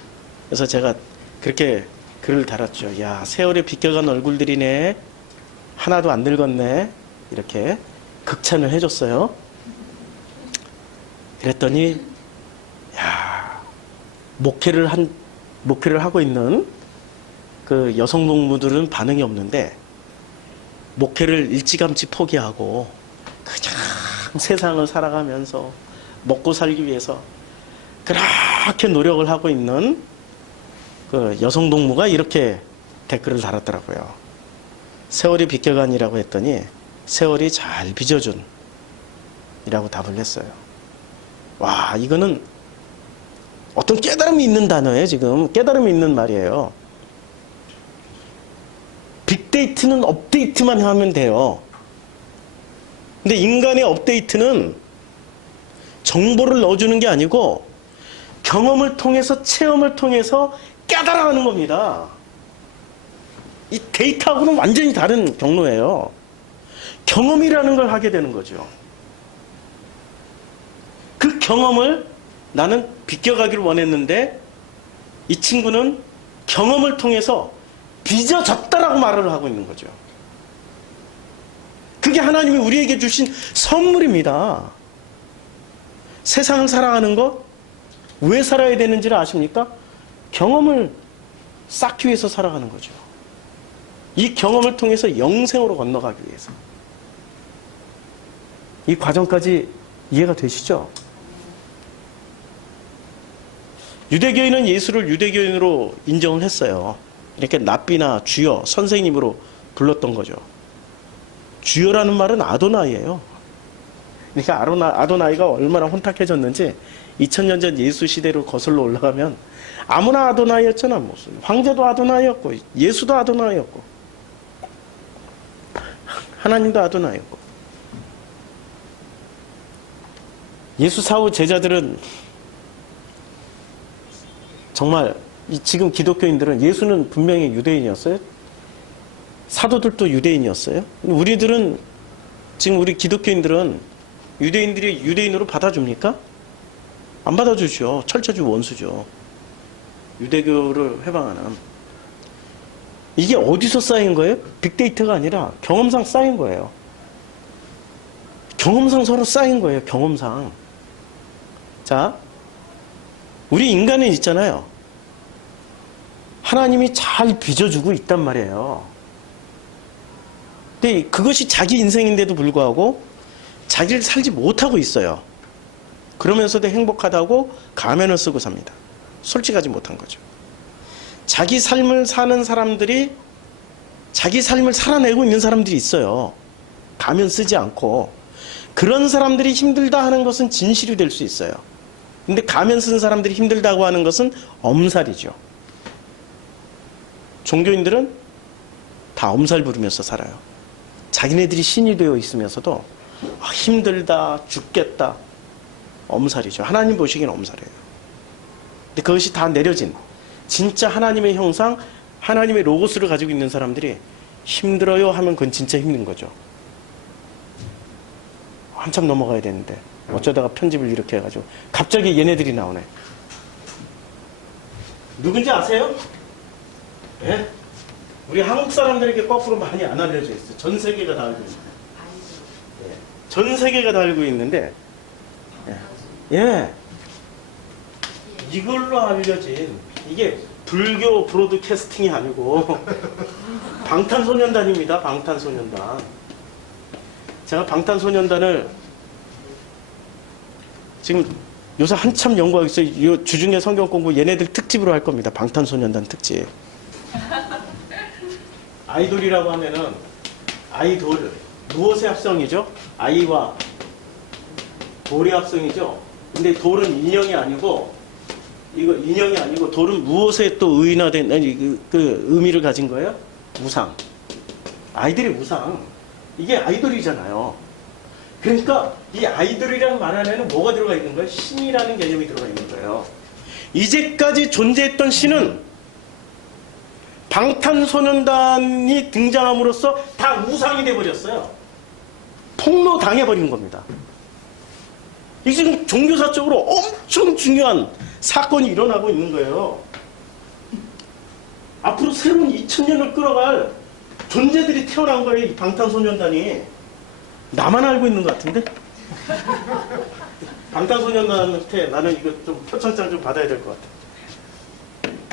그래서 제가 그렇게 글을 달았죠. 야, 세월에 비껴간 얼굴들이네. 하나도 안 늙었네. 이렇게 극찬을 해줬어요. 그랬더니 야, 목회를 하고 있는 그 여성 동무들은 반응이 없는데, 목회를 일찌감치 포기하고 그냥 세상을 살아가면서 먹고 살기 위해서 그렇게 노력을 하고 있는 그 여성 동무가 이렇게 댓글을 달았더라고요. 세월이 비껴간이라고 했더니 세월이 잘 빚어준 이라고 답을 했어요. 와, 이거는 어떤 깨달음이 있는 단어예요. 지금 깨달음이 있는 말이에요. 빅데이터는 업데이트만 하면 돼요. 근데 인간의 업데이트는 정보를 넣어주는 게 아니고 경험을 통해서, 체험을 통해서 깨달아가는 겁니다. 이 데이터하고는 완전히 다른 경로예요. 경험이라는 걸 하게 되는 거죠. 그 경험을 나는 비껴가기를 원했는데 이 친구는 경험을 통해서 빚어졌다라고 말을 하고 있는 거죠. 그게 하나님이 우리에게 주신 선물입니다. 세상을 살아가는 것, 왜 살아야 되는지를 아십니까? 경험을 쌓기 위해서 살아가는 거죠. 이 경험을 통해서 영생으로 건너가기 위해서. 이 과정까지 이해가 되시죠? 유대교인은 예수를 유대교인으로 인정을 했어요. 이렇게 랍비나 주여, 선생님으로 불렀던 거죠. 주여라는 말은 아도나이예요. 그러니까 아도나이가 얼마나 혼탁해졌는지 2000년 전 예수 시대로 거슬러 올라가면 아무나 아도나이였잖아. 무슨 황제도 아도나이였고 예수도 아도나이였고 하나님도 아도나이였고. 예수 사후 제자들은 정말 지금 기독교인들은 예수는 분명히 유대인이었어요. 사도들도 유대인이었어요. 우리들은 지금 우리 기독교인들은 유대인들이 유대인으로 받아줍니까? 안 받아주죠. 철저주 원수죠. 유대교를 회방하는. 이게 어디서 쌓인 거예요? 빅데이터가 아니라 경험상 쌓인 거예요. 경험상 서로 쌓인 거예요. 경험상. 자, 우리 인간은 있잖아요. 하나님이 잘 빚어주고 있단 말이에요. 근데 그것이 자기 인생인데도 불구하고 자기를 살지 못하고 있어요. 그러면서도 행복하다고 가면을 쓰고 삽니다. 솔직하지 못한 거죠. 자기 삶을 사는 사람들이 자기 삶을 살아내고 있는 사람들이 있어요. 가면 쓰지 않고. 그런 사람들이 힘들다 하는 것은 진실이 될 수 있어요. 근데 가면 쓴 사람들이 힘들다고 하는 것은 엄살이죠. 종교인들은 다 엄살 부르면서 살아요. 자기네들이 신이 되어 있으면서도 힘들다, 죽겠다. 엄살이죠. 하나님 보시기엔 엄살이에요. 근데 그것이 다 내려진 진짜 하나님의 형상, 하나님의 로고스를 가지고 있는 사람들이 힘들어요 하면 그건 진짜 힘든 거죠. 한참 넘어가야 되는데 어쩌다가 편집을 이렇게 해가지고 갑자기 얘네들이 나오네. 누군지 아세요? 예? 우리 한국 사람들에게 거꾸로 많이 안 알려져 있어요. 전 세계가 다 알고 있어요. 예. 전 세계가 다 알고 있는데 예. 이걸로 알려진 이게 불교 브로드캐스팅이 아니고 방탄소년단입니다. 방탄소년단. 제가 방탄소년단을 지금 요새 한참 연구하고 있어요. 이 주중에 성경 공부 얘네들 특집으로 할 겁니다. 방탄소년단 특집. 아이돌이라고 하면은 아이돌 무엇의 합성이죠? 아이와 돌의 합성이죠. 근데 돌은 인형이 아니고 이거 인형이 아니고 돌은 무엇에 또 의인화된 그 의미를 가진 거예요? 우상. 아이들의 우상. 이게 아이돌이잖아요. 그러니까 이 아이돌이라는 말 안에는 뭐가 들어가 있는 거예요? 신이라는 개념이 들어가 있는 거예요. 이제까지 존재했던 신은 방탄소년단이 등장함으로써 다 우상이 돼버렸어요. 폭로당해버린 겁니다. 이 지금 종교사적으로 엄청 중요한 사건이 일어나고 있는 거예요. 앞으로 새로운 2000년을 끌어갈 존재들이 태어난 거예요. 이 방탄소년단이. 나만 알고 있는 것 같은데? 방탄소년단한테 나는 이거 좀 표창장 좀 받아야 될 것 같아.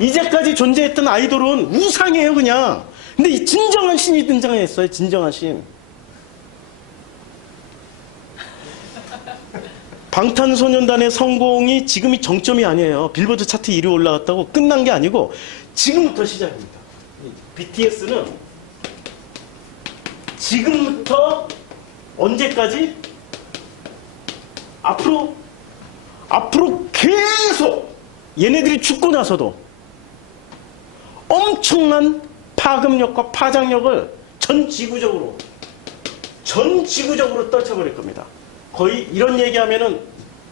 이제까지 존재했던 아이돌은 우상이에요, 그냥. 근데 이 진정한 신이 등장했어요. 진정한 신. 방탄소년단의 성공이 지금이 정점이 아니에요. 빌보드 차트 1위 올라갔다고 끝난 게 아니고 지금부터 시작입니다. BTS는 지금부터 언제까지? 앞으로 계속 얘네들이 죽고 나서도 엄청난 파급력과 파장력을 전 지구적으로 떨쳐버릴 겁니다. 거의 이런 얘기하면은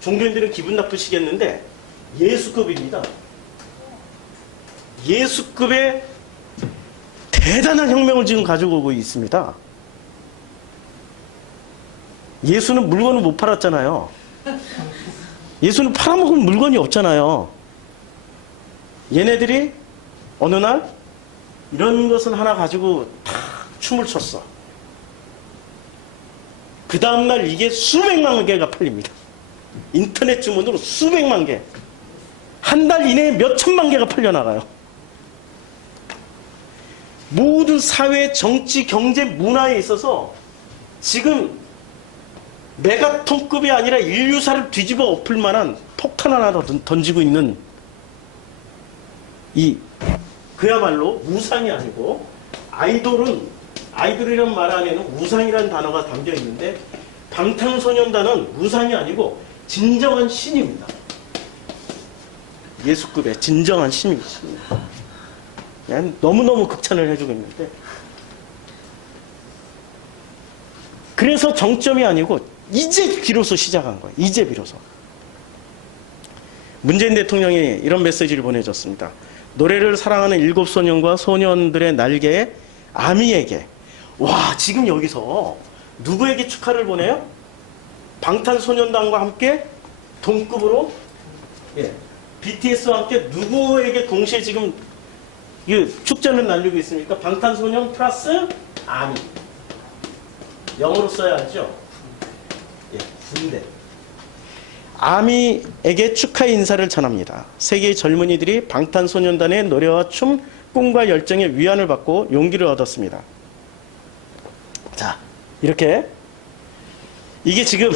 종교인들은 기분 나쁘시겠는데 예수급입니다. 예수급의 대단한 혁명을 지금 가지고 오고 있습니다. 예수는 물건을 못 팔았잖아요. 예수는 팔아먹을 물건이 없잖아요. 얘네들이 어느 날 이런 것을 하나 가지고 다 춤을 췄어. 그 다음날 이게 수백만 개가 팔립니다. 인터넷 주문으로 수백만 개. 한 달 이내에 몇 천만 개가 팔려나가요. 모든 사회, 정치, 경제, 문화에 있어서 지금 메가톤급이 아니라 인류사를 뒤집어 엎을 만한 폭탄 하나 던지고 있는 그야말로 우상이 아니고 아이돌이라는 말 안에는 우상이라는 단어가 담겨 있는데 방탄소년단은 우상이 아니고 진정한 신입니다. 예수급의 진정한 신입니다. 너무너무 극찬을 해주고 있는데 그래서 정점이 아니고 이제 비로소 시작한 거예요. 이제 비로소. 문재인 대통령이 이런 메시지를 보내줬습니다. 노래를 사랑하는 7소년과 소년들의 날개에 아미에게. 와, 지금 여기서 누구에게 축하를 보내요? 방탄소년단과 함께 동급으로 BTS와 함께 누구에게 동시에 지금 축전을 날리고 있습니까? 방탄소년 플러스 아미. 영어로 써야 하죠. 군대. 아미에게 축하 인사를 전합니다. 세계의 젊은이들이 방탄소년단의 노래와 춤, 꿈과 열정에 위안을 받고 용기를 얻었습니다. 자, 이렇게 이게 지금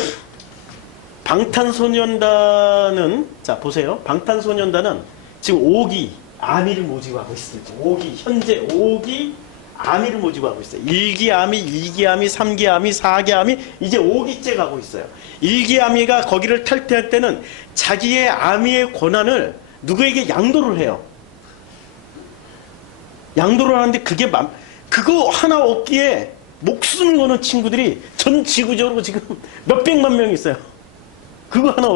방탄소년단은 자 보세요. 방탄소년단은 지금 5기 아미를 모집하고 있습니다. 5기 현재 5기 아미를 모집하고 있어요. 1기 아미, 2기 아미, 3기 아미, 4기 아미, 이제 5기째 가고 있어요. 1기 아미가 거기를 탈퇴할 때는 자기의 아미의 권한을 누구에게 양도를 해요. 양도를 하는데 그거 하나 얻기에 목숨을 거는 친구들이 전 지구적으로 지금 몇백만 명 있어요. 그거 하나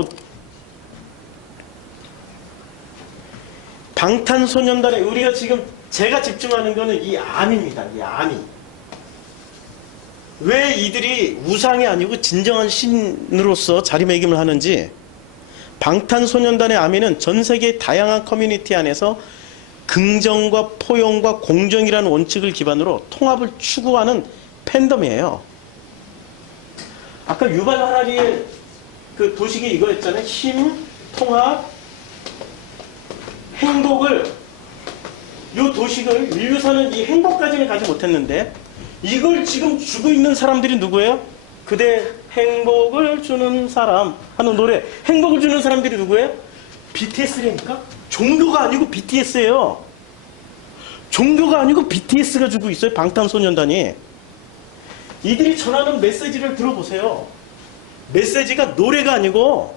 방탄소년단의 우리가 지금 제가 집중하는 거는 이 암입니다. 이 암이. 왜 이들이 우상이 아니고 진정한 신으로서 자리매김을 하는지 방탄소년단의 암이는 전 세계 다양한 커뮤니티 안에서 긍정과 포용과 공정이라는 원칙을 기반으로 통합을 추구하는 팬덤이에요. 아까 유발 하라리의 그 도식이 이거였잖아요. 힘, 통합, 행복을 이 도식을 인류사는 이 행복까지는 가지 못했는데 이걸 지금 주고 있는 사람들이 누구예요? 그대 행복을 주는 사람 하는 노래. 행복을 주는 사람들이 누구예요? BTS라니까? 종교가 아니고 BTS예요. 종교가 아니고 BTS가 주고 있어요. 방탄소년단이. 이들이 전하는 메시지를 들어보세요. 메시지가 노래가 아니고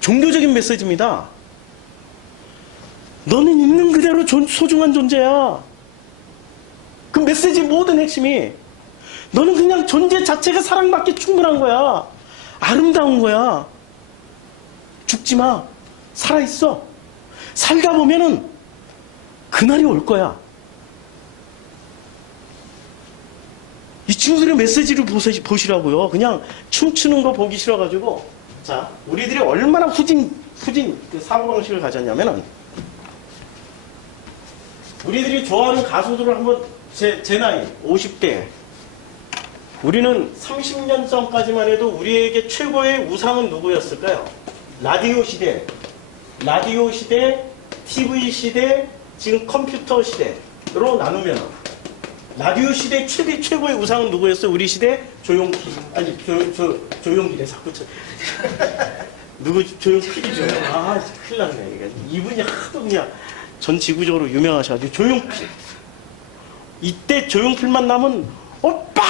종교적인 메시지입니다. 너는 있는 그대로 소중한 존재야. 그 메시지 모든 핵심이 너는 그냥 존재 자체가 사랑받기 충분한 거야. 아름다운 거야. 죽지 마. 살아있어. 살다 보면은 그날이 올 거야. 이 친구들의 메시지를 보시라고요. 그냥 춤추는 거 보기 싫어가지고. 자, 우리들이 얼마나 후진 그 사고방식을 가졌냐면은 우리들이 좋아하는 가수들을 한번 제 나이 50대 우리는 30년 전까지만 해도 우리에게 최고의 우상은 누구였을까요? 라디오 시대, TV 시대, 지금 컴퓨터 시대로 나누면 라디오 시대 최고의 우상은 누구였어요? 우리 시대 조용필, 아니 조용필에 자꾸 누구 조용필이죠? 아 큰일 났네. 이분이 하도 그냥 전 지구적으로 유명하셔가지고 조용필. 이때 조용필만 나면 오빠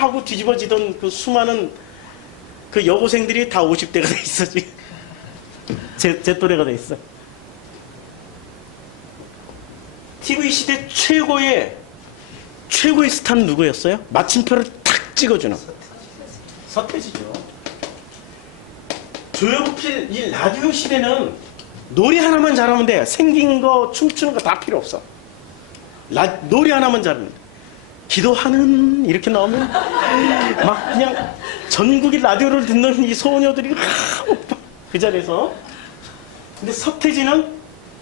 하고 뒤집어지던 그 수많은 그 여고생들이 다 50대가 돼 있어 지금. 제 또래가 돼 있어. TV 시대 최고의 스타는 누구였어요? 마침표를 탁 찍어주는 서태지죠. 조용필 이 라디오 시대는 노래 하나만 잘하면 돼. 생긴 거 춤추는 거 다 필요 없어. 노래 하나만 잘하면 돼. 기도하는 이렇게 나오면 막 그냥 전국이 라디오를 듣는 이 소녀들이 그 자리에서. 근데 서태지는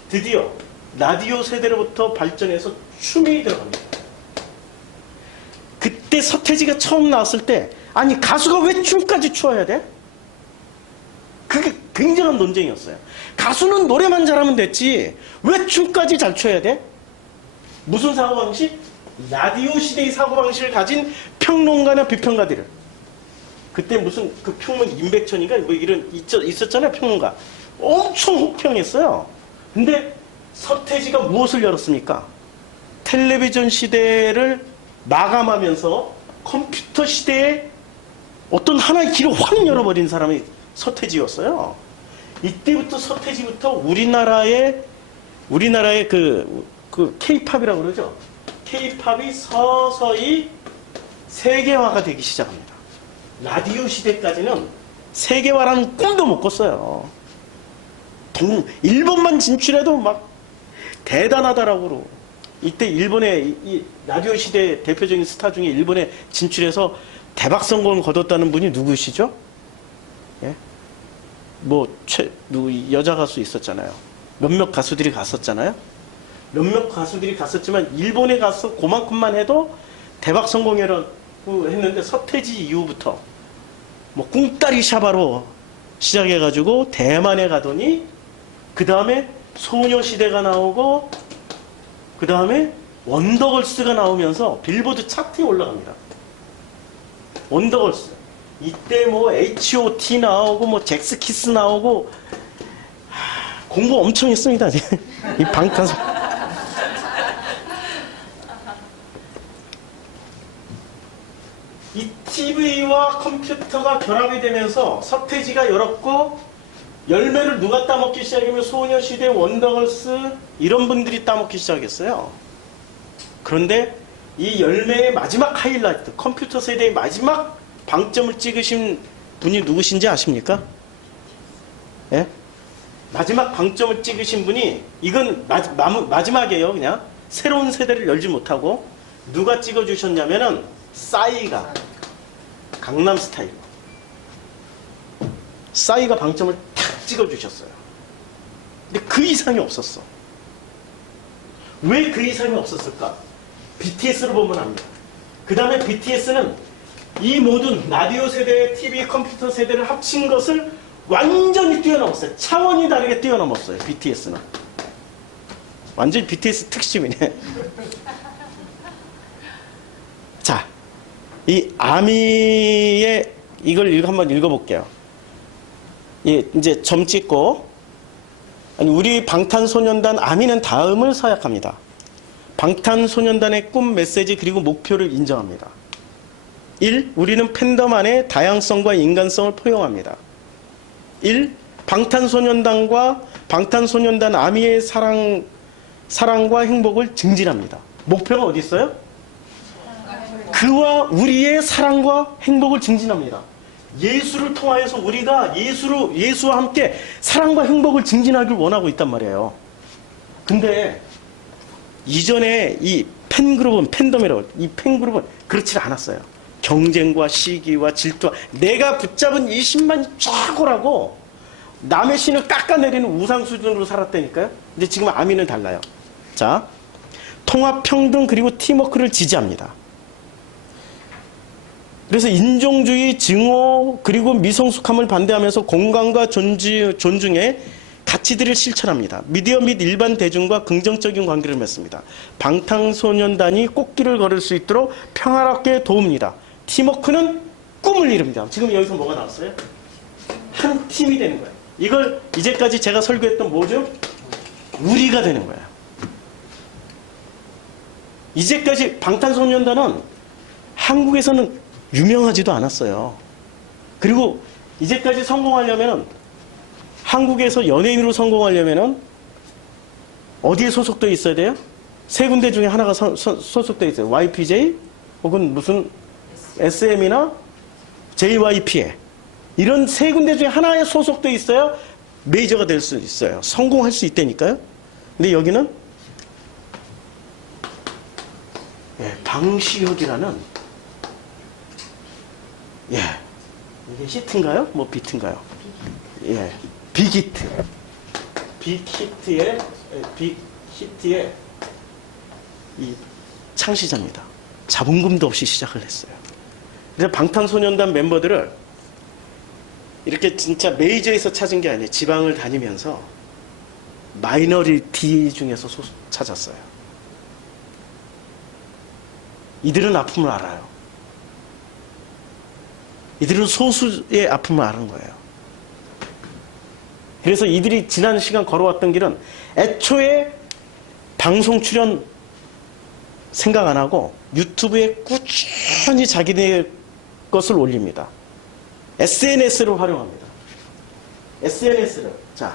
드디어 라디오 세대로부터 발전해서 춤이 들어갑니다. 그때 서태지가 처음 나왔을 때 아니 가수가 왜 춤까지 추어야 돼? 그게 굉장한 논쟁이었어요. 가수는 노래만 잘하면 됐지 왜 춤까지 잘 춰야 돼? 무슨 사고방식? 라디오 시대의 사고방식을 가진 평론가나 비평가들을. 그때 무슨 그 평론 임백천이가 뭐 이런 있었잖아요. 평론가 엄청 혹평했어요. 근데 서태지가 무엇을 열었습니까? 텔레비전 시대를 마감하면서 컴퓨터 시대에 어떤 하나의 길을 확 열어버린 사람이 서태지였어요. 이때부터 서태지부터 우리나라의 그 K-팝이라고 그러죠. K-팝이 서서히 세계화가 되기 시작합니다. 라디오 시대까지는 세계화라는 꿈도 못 꿨어요. 일본만 진출해도 막 대단하다라고. 이때 일본의 이 라디오 시대 대표적인 스타 중에 일본에 진출해서 대박 성공을 거뒀다는 분이 누구시죠? 예? 여자 가수 있었잖아요. 몇몇 가수들이 갔었잖아요. 몇몇 가수들이 갔었지만 일본에 가서 그만큼만 해도 대박 성공이라고 했는데 서태지 이후부터 뭐 꿍따리 샤바로 시작해가지고 대만에 가더니 그 다음에 소녀시대가 나오고 그 다음에 원더걸스가 나오면서 빌보드 차트에 올라갑니다. 원더걸스. 이때 뭐 H.O.T 나오고 뭐 잭스키스 나오고 공부 엄청 했습니다. 이 방탄소. 이 TV와 컴퓨터가 결합이 되면서 서태지가 열었고 열매를 누가 따먹기 시작하면 소녀시대, 원더걸스 이런 분들이 따먹기 시작했어요. 그런데 이 열매의 마지막 하이라이트, 컴퓨터 세대의 마지막 방점을 찍으신 분이 누구신지 아십니까? 예? 마지막 방점을 찍으신 분이 이건 마지막이에요. 그냥 새로운 세대를 열지 못하고 누가 찍어주셨냐면은 싸이가 강남 스타일 싸이가 방점을 탁 찍어주셨어요. 근데 그 이상이 없었어. 왜 그 이상이 없었을까? BTS를 보면 압니다. 그 다음에 BTS는 이 모든 라디오 세대, TV, 컴퓨터 세대를 합친 것을 완전히 뛰어넘었어요. 차원이 다르게 뛰어넘었어요. BTS는. 완전히 BTS 특집이네. 자, 이 아미의 이걸 한번 읽어볼게요. 이제 점 찍고 우리 방탄소년단 아미는 다음을 서약합니다. 방탄소년단의 꿈, 메시지 그리고 목표를 인정합니다. 1. 우리는 팬덤 안에 다양성과 인간성을 포용합니다. 1. 방탄소년단과 방탄소년단 아미의 사랑과 행복을 증진합니다. 목표가 어디 있어요? 그와 우리의 사랑과 행복을 증진합니다. 예수를 통하여서 우리가 예수와 함께 사랑과 행복을 증진하길 원하고 있단 말이에요. 근데 이전에 이 팬그룹은 팬덤이라고 이 팬그룹은 그렇지 않았어요. 경쟁과 시기와 질투와 내가 붙잡은 이 신만이 최고라고 남의 신을 깎아내리는 우상 수준으로 살았다니까요. 근데 지금 아미는 달라요. 자, 통합, 평등 그리고 팀워크를 지지합니다. 그래서 인종주의, 증오 그리고 미성숙함을 반대하면서 공감과 존중의 가치들을 실천합니다. 미디어 및 일반 대중과 긍정적인 관계를 맺습니다. 방탄소년단이 꽃길을 걸을 수 있도록 평화롭게 도웁니다. 팀워크는 꿈을 이룹니다. 지금 여기서 뭐가 나왔어요? 한 팀이 되는 거예요. 이걸 이제까지 제가 설교했던 뭐죠? 우리가 되는 거예요. 이제까지 방탄소년단은 한국에서는 유명하지도 않았어요. 그리고 이제까지 성공하려면 한국에서 연예인으로 성공하려면 어디에 소속되어 있어야 돼요? 세 군데 중에 하나가 소속되어 있어요. YPJ 혹은 무슨 SM이나 JYP에 이런 세 군데 중에 하나에 소속되어 있어야 메이저가 될 수 있어요. 성공할 수 있다니까요. 근데 여기는 방시혁이라는 이게 히트인가요? 뭐 비트인가요? 빅히트. 빅히트의 이 창시자입니다. 자본금도 없이 시작을 했어요. 그래서 방탄소년단 멤버들을 이렇게 진짜 메이저에서 찾은 게 아니에요. 지방을 다니면서 마이너리티 중에서 찾았어요. 이들은 아픔을 알아요. 이들은 소수의 아픔을 아는 거예요. 그래서 이들이 지난 시간 걸어왔던 길은 애초에 방송 출연 생각 안 하고 유튜브에 꾸준히 자기네 것을 올립니다. SNS를 활용합니다. SNS를. 자,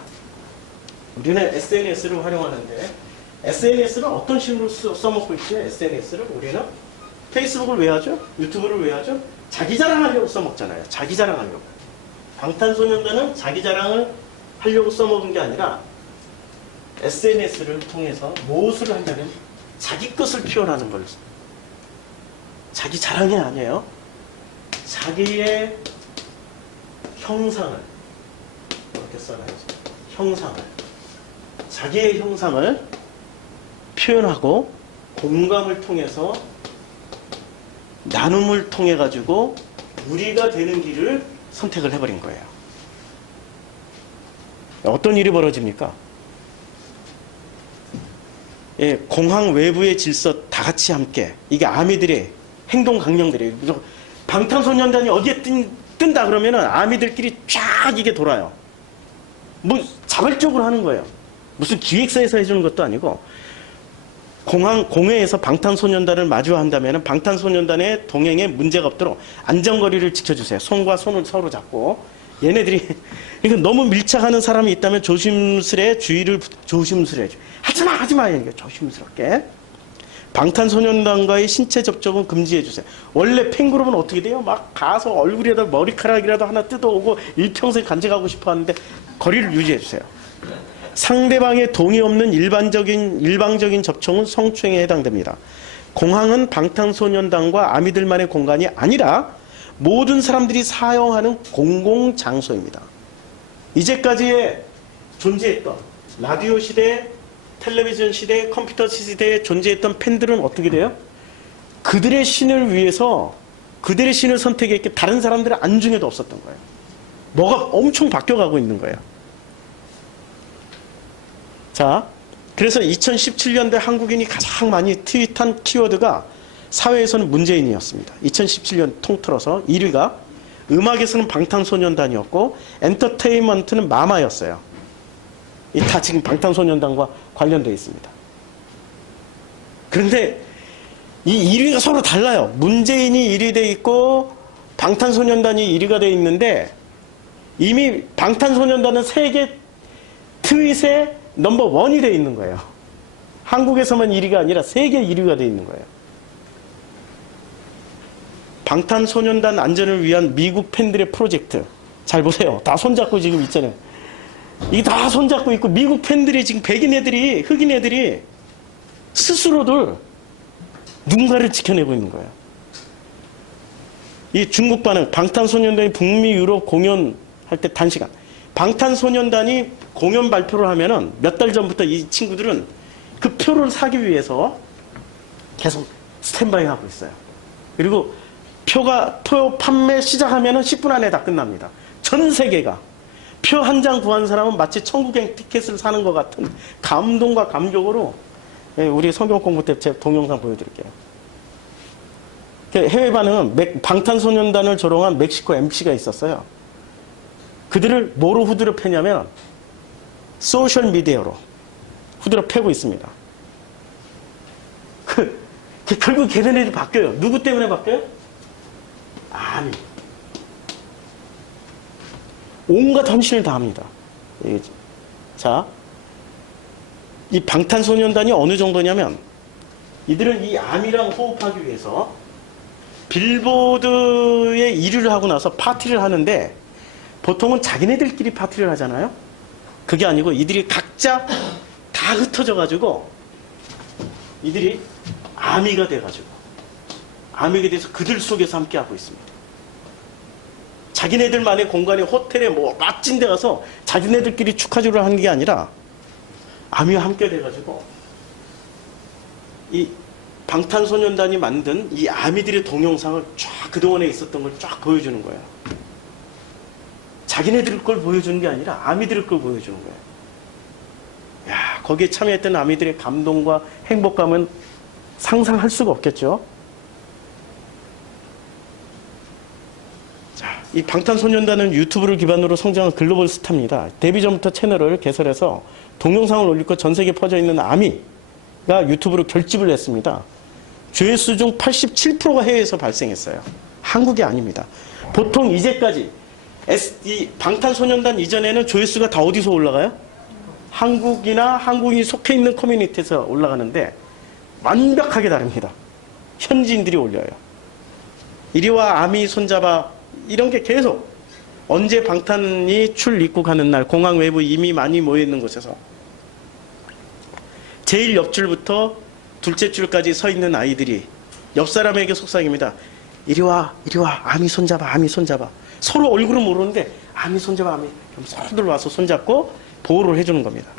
우리는 SNS를 활용하는데 SNS를 어떤 식으로 써먹고 있죠? SNS를 우리는 페이스북을 왜 하죠? 유튜브를 왜 하죠? 자기 자랑하려고 써먹잖아요. 자기 자랑하려고. 방탄소년단은 자기 자랑을 하려고 써먹은 게 아니라 SNS를 통해서 무엇을 하냐면 자기 것을 표현하는 걸. 자기 자랑이 아니에요. 자기의 형상을 이렇게 써놔야죠. 형상을. 자기의 형상을 표현하고 공감을 통해서 나눔을 통해 가지고 우리가 되는 길을 선택을 해버린 거예요. 어떤 일이 벌어집니까? 공항 외부의 질서 다 같이 함께. 이게 아미들의 행동 강령들이에요. 방탄소년단이 어디에 뜬다 그러면은 아미들끼리 쫙 이게 돌아요. 뭐 자발적으로 하는 거예요. 무슨 기획사에서 해주는 것도 아니고. 공회에서 방탄소년단을 마주한다면 방탄소년단의 동행에 문제가 없도록 안전거리를 지켜주세요. 손과 손을 서로 잡고. 얘네들이 이거 너무 밀착하는 사람이 있다면 조심스레 하지마 이게 조심스럽게. 방탄소년단과의 신체 접촉은 금지해주세요. 원래 팬그룹은 어떻게 돼요? 막 가서 얼굴에다 머리카락이라도 하나 뜯어오고 일평생 간직하고 싶어 하는데 거리를 유지해주세요. 상대방의 동의 없는 일방적인 접촉은 성추행에 해당됩니다. 공항은 방탄소년단과 아미들만의 공간이 아니라 모든 사람들이 사용하는 공공장소입니다. 이제까지 존재했던 라디오 시대, 텔레비전 시대, 컴퓨터 시대에 존재했던 팬들은 어떻게 돼요? 그들의 신을 위해서 그들의 신을 선택했기 다른 사람들은 안중에도 없었던 거예요. 뭐가 엄청 바뀌어가고 있는 거예요. 자, 그래서 2017년대 한국인이 가장 많이 트윗한 키워드가 사회에서는 문재인이었습니다. 2017년 통틀어서 1위가 음악에서는 방탄소년단이었고 엔터테인먼트는 마마였어요. 이 다 지금 방탄소년단과 관련되어 있습니다. 그런데 이 1위가 서로 달라요. 문재인이 1위 돼 있고 방탄소년단이 1위가 돼 있는데 이미 방탄소년단은 세계 트윗의 넘버 1이 돼 있는 거예요. 한국에서만 1위가 아니라 세계 1위가 돼 있는 거예요. 방탄소년단 안전을 위한 미국 팬들의 프로젝트. 잘 보세요. 다 손잡고 지금 있잖아요. 이게 다 손잡고 있고 미국 팬들이 지금 백인 애들이 흑인 애들이 스스로들 누군가를 지켜내고 있는 거예요. 이 중국 반응, 방탄소년단이 북미 유럽 공연할 때 단시간. 방탄소년단이 공연 발표를 하면은 몇 달 전부터 이 친구들은 그 표를 사기 위해서 계속 스탠바이 하고 있어요. 그리고 표 판매 시작하면은 10분 안에 다 끝납니다. 전 세계가. 표 한 장 구한 사람은 마치 천국행 티켓을 사는 것 같은 감동과 감격으로 우리 성경 공부 때 제 동영상 보여드릴게요. 해외 반응은 방탄소년단을 조롱한 멕시코 MC가 있었어요. 그들을 뭐로 후드려 패냐면 소셜미디어로 후드려 패고 있습니다. 결국 걔네들이 바뀌어요. 누구 때문에 바뀌어요? 아니. 온갖 헌신을 다합니다. 자, 이 방탄소년단이 어느 정도냐면 이들은 이 암이랑 호흡하기 위해서 빌보드에 1위를 하고 나서 파티를 하는데 보통은 자기네들끼리 파티를 하잖아요. 그게 아니고 이들이 각자 다 흩어져가지고 이들이 아미가 돼가지고 아미가 돼서 그들 속에서 함께하고 있습니다. 자기네들만의 공간에 호텔에 뭐 멋진 데 가서 자기네들끼리 축하주를 하는 게 아니라 아미와 함께 돼가지고 이 방탄소년단이 만든 이 아미들의 동영상을 쫙 그동안에 있었던 걸 쫙 보여주는 거예요. 자기네들 걸 보여주는 게 아니라 아미들 걸 보여주는 거예요. 야, 거기에 참여했던 아미들의 감동과 행복감은 상상할 수가 없겠죠. 자, 이 방탄소년단은 유튜브를 기반으로 성장한 글로벌 스타입니다. 데뷔 전부터 채널을 개설해서 동영상을 올리고 전 세계에 퍼져 있는 아미가 유튜브로 결집을 했습니다. 조회수 중 87%가 해외에서 발생했어요. 한국이 아닙니다. 보통 이제까지 이 방탄소년단 이전에는 조회수가 다 어디서 올라가요? 한국이나 한국인이 속해 있는 커뮤니티에서 올라가는데 완벽하게 다릅니다. 현지인들이 올려요. 이리와 아미 손잡아 이런 게 계속 언제 방탄이 입국하는 날 공항 외부 이미 많이 모여있는 곳에서 제일 옆줄부터 둘째 줄까지 서 있는 아이들이 옆 사람에게 속삭입니다. 이리와 아미 손잡아 아미 손잡아. 서로 얼굴은 모르는데 아미 손잡아 아미. 그럼 서로들 와서 손잡고 보호를 해주는 겁니다.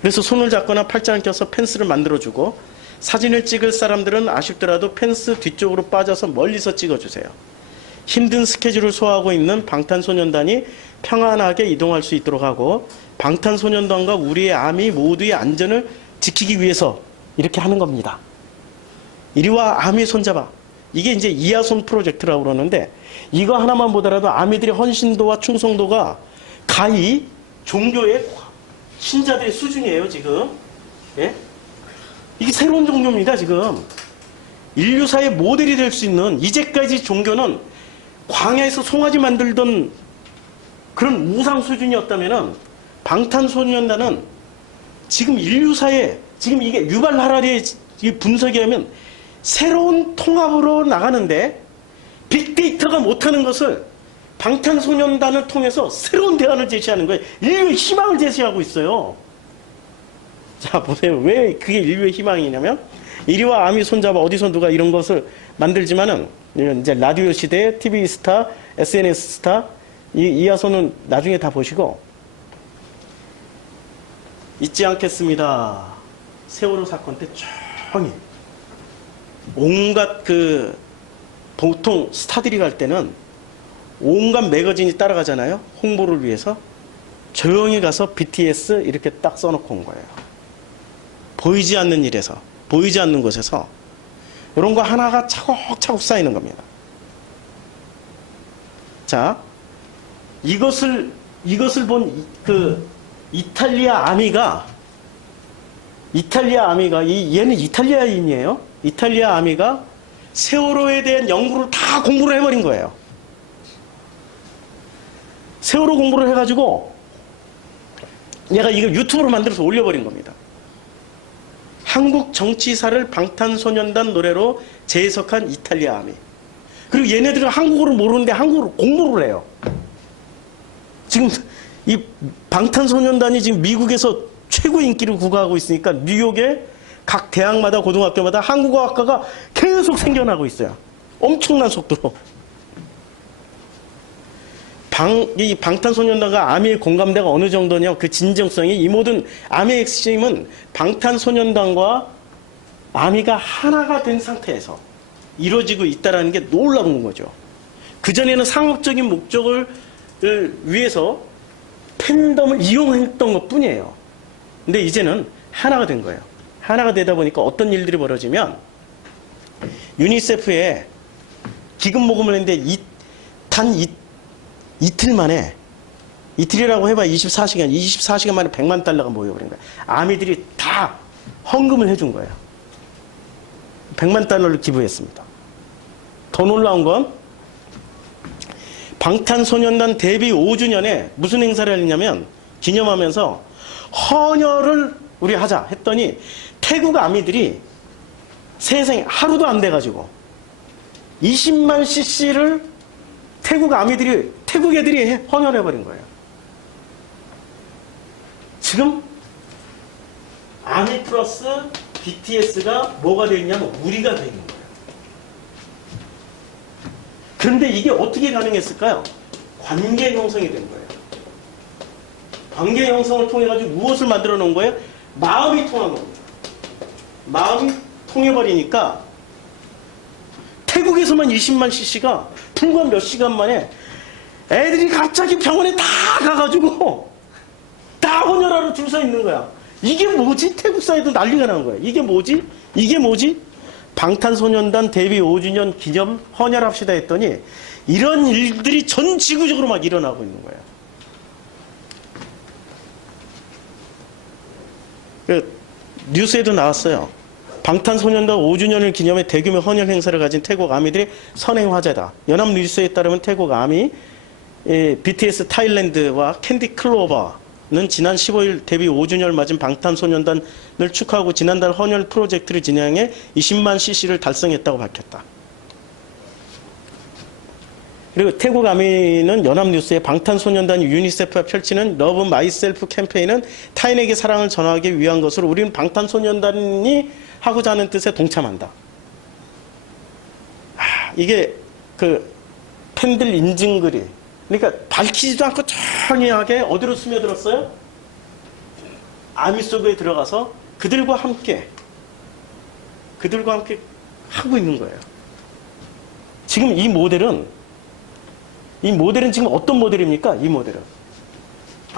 그래서 손을 잡거나 팔짱을 껴서 펜스를 만들어주고 사진을 찍을 사람들은 아쉽더라도 펜스 뒤쪽으로 빠져서 멀리서 찍어주세요. 힘든 스케줄을 소화하고 있는 방탄소년단이 평안하게 이동할 수 있도록 하고 방탄소년단과 우리의 아미 모두의 안전을 지키기 위해서 이렇게 하는 겁니다. 이리와 아미 손잡아. 이게 이제 이하손 프로젝트라고 그러는데 이거 하나만 보더라도 아미들의 헌신도와 충성도가 가히 종교의 신자들의 수준이에요, 지금. 예? 이게 새로운 종교입니다, 지금. 인류사의 모델이 될 수 있는 이제까지 종교는 광야에서 송아지 만들던 그런 우상 수준이었다면은 방탄소년단은 지금 인류사에 지금 이게 유발 하라리의 분석에 하면 새로운 통합으로 나가는데 빅데이터가 못하는 것을 방탄소년단을 통해서 새로운 대안을 제시하는 거예요. 인류의 희망을 제시하고 있어요. 자, 보세요. 왜 그게 인류의 희망이냐면, 이리와 아미 손잡아 어디서 누가 이런 것을 만들지만은, 이제 라디오 시대, TV 스타, SNS 스타, 이하소는 나중에 다 보시고, 잊지 않겠습니다. 세월호 사건 때 조용히. 온갖 보통 스타들이 갈 때는 온갖 매거진이 따라가잖아요. 홍보를 위해서. 조용히 가서 BTS 이렇게 딱 써놓고 온 거예요. 보이지 않는 일에서, 보이지 않는 곳에서 이런 거 하나가 차곡차곡 쌓이는 겁니다. 자, 이것을 본 이탈리아 아미가 얘는 이탈리아인이에요. 이탈리아 아미가 세월호에 대한 연구를 다 공부를 해버린 거예요. 세월호 공부를 해가지고 얘가 이거 유튜브로 만들어서 올려버린 겁니다. 한국 정치사를 방탄소년단 노래로 재해석한 이탈리아 아미. 그리고 얘네들은 한국어를 모르는데 한국어로 공부를 해요. 지금 이 방탄소년단이 지금 미국에서 최고 인기를 구가하고 있으니까 뉴욕의 각 대학마다 고등학교마다 한국어 학과가 계속 생겨나고 있어요. 엄청난 속도로. 이 방탄소년단과 아미의 공감대가 어느 정도냐, 그 진정성이, 이 모든 아미의 핵심은 방탄소년단과 아미가 하나가 된 상태에서 이루어지고 있다는 게 놀라운 거죠. 그전에는 상업적인 목적을 위해서 팬덤을 이용했던 것 뿐이에요. 근데 이제는 하나가 된 거예요. 하나가 되다 보니까 어떤 일들이 벌어지면, 유니세프에 기금 모금을 했는데 이틀 만에, 이틀이라고 해봐 24시간 만에 100만 달러가 모여버린 거예요. 아미들이 다 헌금을 해준 거예요. 100만 달러를 기부했습니다. 더 놀라운 건 방탄소년단 데뷔 5주년에 무슨 행사를 했냐면, 기념하면서 헌혈을 우리 하자 했더니 태국 아미들이 세상에 하루도 안 돼가지고 20만 cc를 태국 애들이 헌혈해버린 거예요. 지금 아미 플러스 BTS가 뭐가 돼 있냐면 우리가 돼 있는 거예요. 그런데 이게 어떻게 가능했을까요? 관계 형성이 된 거예요. 관계 형성을 통해 가지고 무엇을 만들어 놓은 거예요? 마음이 통한 겁니다. 마음이 통해버리니까 태국에서만 20만 cc가 불과 몇 시간 만에 애들이 갑자기 병원에 다 가가지고 다 헌혈하러 줄 서 있는 거야. 이게 뭐지? 태국 사회도 난리가 난 거야. 이게 뭐지? 방탄소년단 데뷔 5주년 기념 헌혈합시다 했더니 이런 일들이 전 지구적으로 막 일어나고 있는 거예요. 뉴스에도 나왔어요. 방탄소년단 5주년을 기념해 대규모 헌혈 행사를 가진 태국 아미들이 선행 화제다. 연합뉴스에 따르면 태국 아미, BTS 타일랜드와 캔디 클로버는 지난 15일 데뷔 5주년을 맞은 방탄소년단을 축하하고 지난달 헌혈 프로젝트를 진행해 20만 cc를 달성했다고 밝혔다. 그리고 태국 아미는 연합뉴스에 방탄소년단이 유니세프가 펼치는 러브 마이셀프 캠페인은 타인에게 사랑을 전하기 위한 것으로 우리는 방탄소년단이 하고자 하는 뜻에 동참한다. 이게 팬들 인증글이, 그러니까 밝히지도 않고 조용하게 어디로 스며들었어요? 아미 속에 들어가서 그들과 함께 하고 있는 거예요. 지금 이 모델은 지금 어떤 모델입니까? 이 모델은.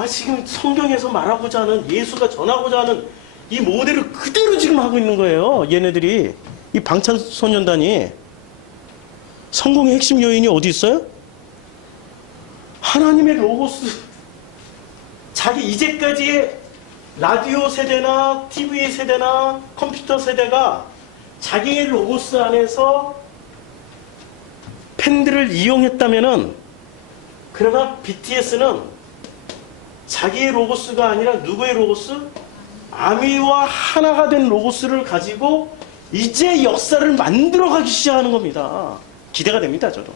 지금 성경에서 말하고자 하는, 예수가 전하고자 하는 이 모델을 그대로 지금 하고 있는 거예요. 얘네들이. 이 방탄소년단이. 성공의 핵심 요인이 어디 있어요? 하나님의 로고스. 자기 이제까지의 라디오 세대나 TV 세대나 컴퓨터 세대가 자기의 로고스 안에서 팬들을 이용했다면은, 그러나 BTS는 자기의 로고스가 아니라 누구의 로고스? 아미와 하나가 된 로고스를 가지고 이제 역사를 만들어가기 시작하는 겁니다. 기대가 됩니다, 저도.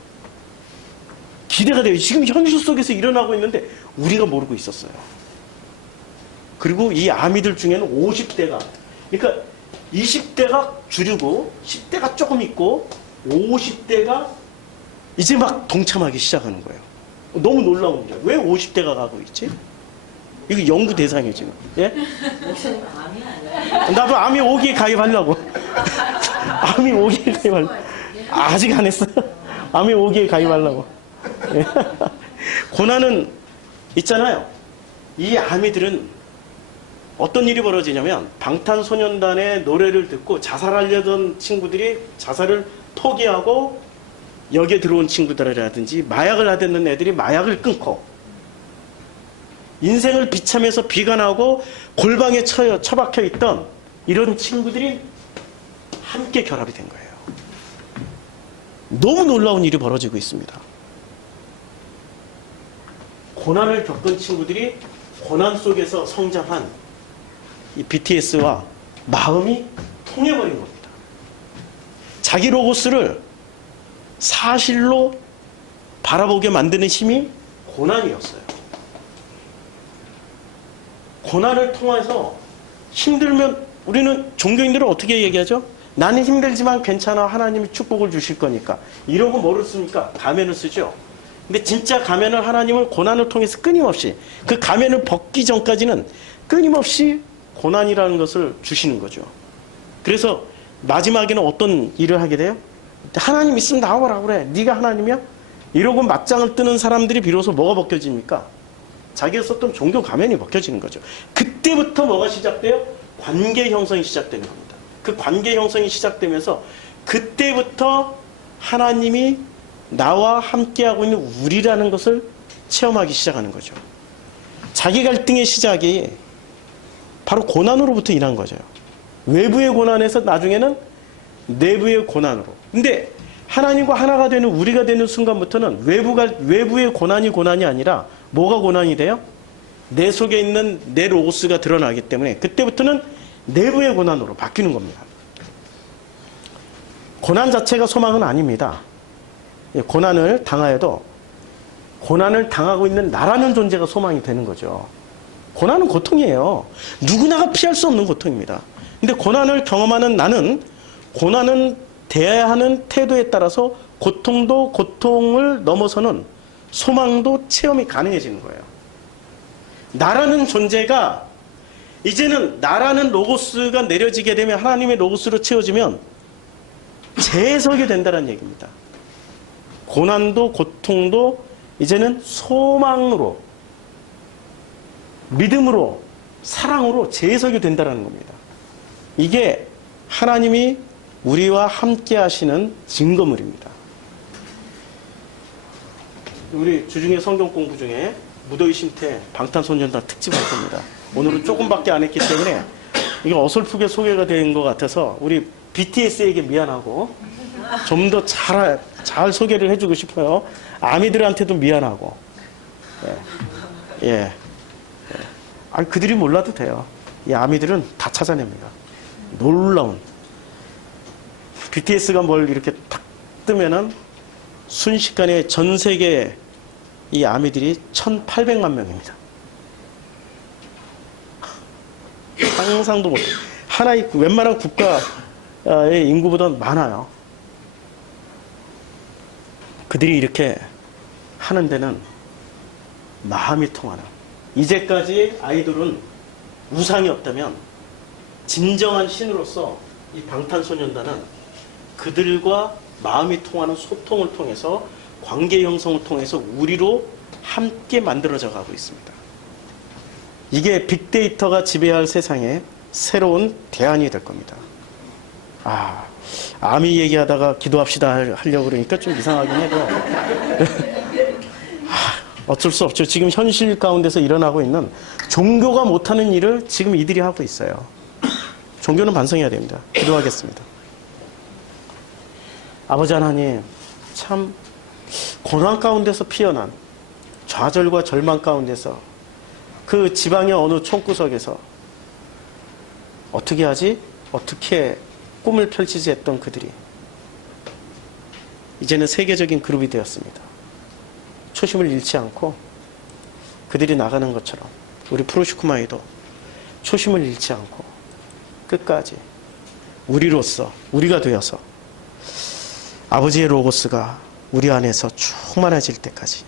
기대가 돼요. 지금 현실 속에서 일어나고 있는데 우리가 모르고 있었어요. 그리고 이 아미들 중에는 50대가, 그러니까 20대가 주류고 10대가 조금 있고 50대가 이제 막 동참하기 시작하는 거예요. 너무 놀라운 거예요. 왜 50대가 가고 있지? 이거 연구 대상이에요, 지금. 예? 목사님 암이 아니야. 나도 아미 5기에 가입하려고. 아미 5기에 가입하려고. 아직 안 했어요. 아미 5기에 가입하려고. 예. 고난은 있잖아요. 이 아미들은 어떤 일이 벌어지냐면 방탄소년단의 노래를 듣고 자살하려던 친구들이 자살을 포기하고 여기에 들어온 친구들이라든지 마약을 하던 애들이 마약을 끊고 인생을 비참해서 비관하고 골방에 처박혀 있던 이런 친구들이 함께 결합이 된 거예요. 너무 놀라운 일이 벌어지고 있습니다. 고난을 겪은 친구들이 고난 속에서 성장한 이 BTS와 마음이 통해버린 겁니다. 자기 로고스를 사실로 바라보게 만드는 힘이 고난이었어요. 고난을 통해서 힘들면 우리는 종교인들은 어떻게 얘기하죠? 나는 힘들지만 괜찮아. 하나님이 축복을 주실 거니까. 이러고 뭐를 씁니까? 가면을 쓰죠. 근데 진짜 가면을 하나님은 고난을 통해서 끊임없이 그 가면을 벗기 전까지는 끊임없이 고난이라는 것을 주시는 거죠. 그래서 마지막에는 어떤 일을 하게 돼요? 하나님 있으면 나와라 그래. 네가 하나님이야? 이러고 맞짱을 뜨는 사람들이 비로소 뭐가 벗겨집니까? 자기가 썼던 종교 가면이 벗겨지는 거죠. 그때부터 뭐가 시작돼요? 관계 형성이 시작되는 겁니다. 그 관계 형성이 시작되면서 그때부터 하나님이 나와 함께하고 있는 우리라는 것을 체험하기 시작하는 거죠. 자기 갈등의 시작이 바로 고난으로부터 일한 거죠. 외부의 고난에서 나중에는 내부의 고난으로. 근데 하나님과 하나가 되는 우리가 되는 순간부터는 외부의 고난이 아니라 뭐가 고난이 돼요? 내 속에 있는 내 로고스가 드러나기 때문에 그때부터는 내부의 고난으로 바뀌는 겁니다. 고난 자체가 소망은 아닙니다. 고난을 당하여도 고난을 당하고 있는 나라는 존재가 소망이 되는 거죠. 고난은 고통이에요. 누구나가 피할 수 없는 고통입니다. 근데 고난을 경험하는 나는 고난은 대해야 하는 태도에 따라서 고통도 고통을 넘어서는 소망도 체험이 가능해지는 거예요. 나라는 존재가 이제는 나라는 로고스가 내려지게 되면 하나님의 로고스로 채워지면 재석이 된다는 얘기입니다. 고난도 고통도 이제는 소망으로 믿음으로 사랑으로 재석이 된다는 겁니다. 이게 하나님이 우리와 함께 하시는 증거물입니다. 우리 주중에 성경 공부 중에 무더위 쉼터 방탄소년단 특집할 겁니다. 오늘은 조금밖에 안 했기 때문에 이게 어설프게 소개가 된 것 같아서 우리 BTS에게 미안하고 좀 더 잘 소개를 해주고 싶어요. 아미들한테도 미안하고. 예. 아니, 그들이 몰라도 돼요. 이 아미들은 다 찾아냅니다. 놀라운. BTS가 뭘 이렇게 탁 뜨면은 순식간에 전 세계 이 아미들이 1,800만 명입니다. 상상도 못해요. 하나의 웬만한 국가의 인구보다 많아요. 그들이 이렇게 하는 데는 마음이 통하는. 이제까지 아이돌은 우상이 없다면 진정한 신으로서 이 방탄소년단은 그들과 마음이 통하는 소통을 통해서 관계 형성을 통해서 우리로 함께 만들어져 가고 있습니다. 이게 빅데이터가 지배할 세상에 새로운 대안이 될 겁니다. 아미 얘기하다가 기도합시다 하려고 그러니까 좀 이상하긴 해도 어쩔 수 없죠. 지금 현실 가운데서 일어나고 있는 종교가 못하는 일을 지금 이들이 하고 있어요. 종교는 반성해야 됩니다. 기도하겠습니다. 아버지 하나님, 참 고난 가운데서 피어난 좌절과 절망 가운데서 그 지방의 어느 촌구석에서 어떻게 하지? 어떻게 꿈을 펼치지 했던 그들이 이제는 세계적인 그룹이 되었습니다. 초심을 잃지 않고 그들이 나가는 것처럼 우리 프로슈크마이도 초심을 잃지 않고 끝까지 우리로서 우리가 되어서 아버지의 로고스가 우리 안에서 충만해질 때까지,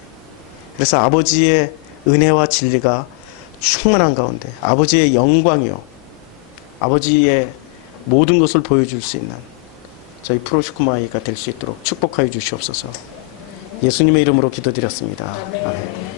그래서 아버지의 은혜와 진리가 충만한 가운데 아버지의 영광이요 아버지의 모든 것을 보여줄 수 있는 저희 프로슈크마이가 될 수 있도록 축복하여 주시옵소서. 예수님의 이름으로 기도드렸습니다. 아멘.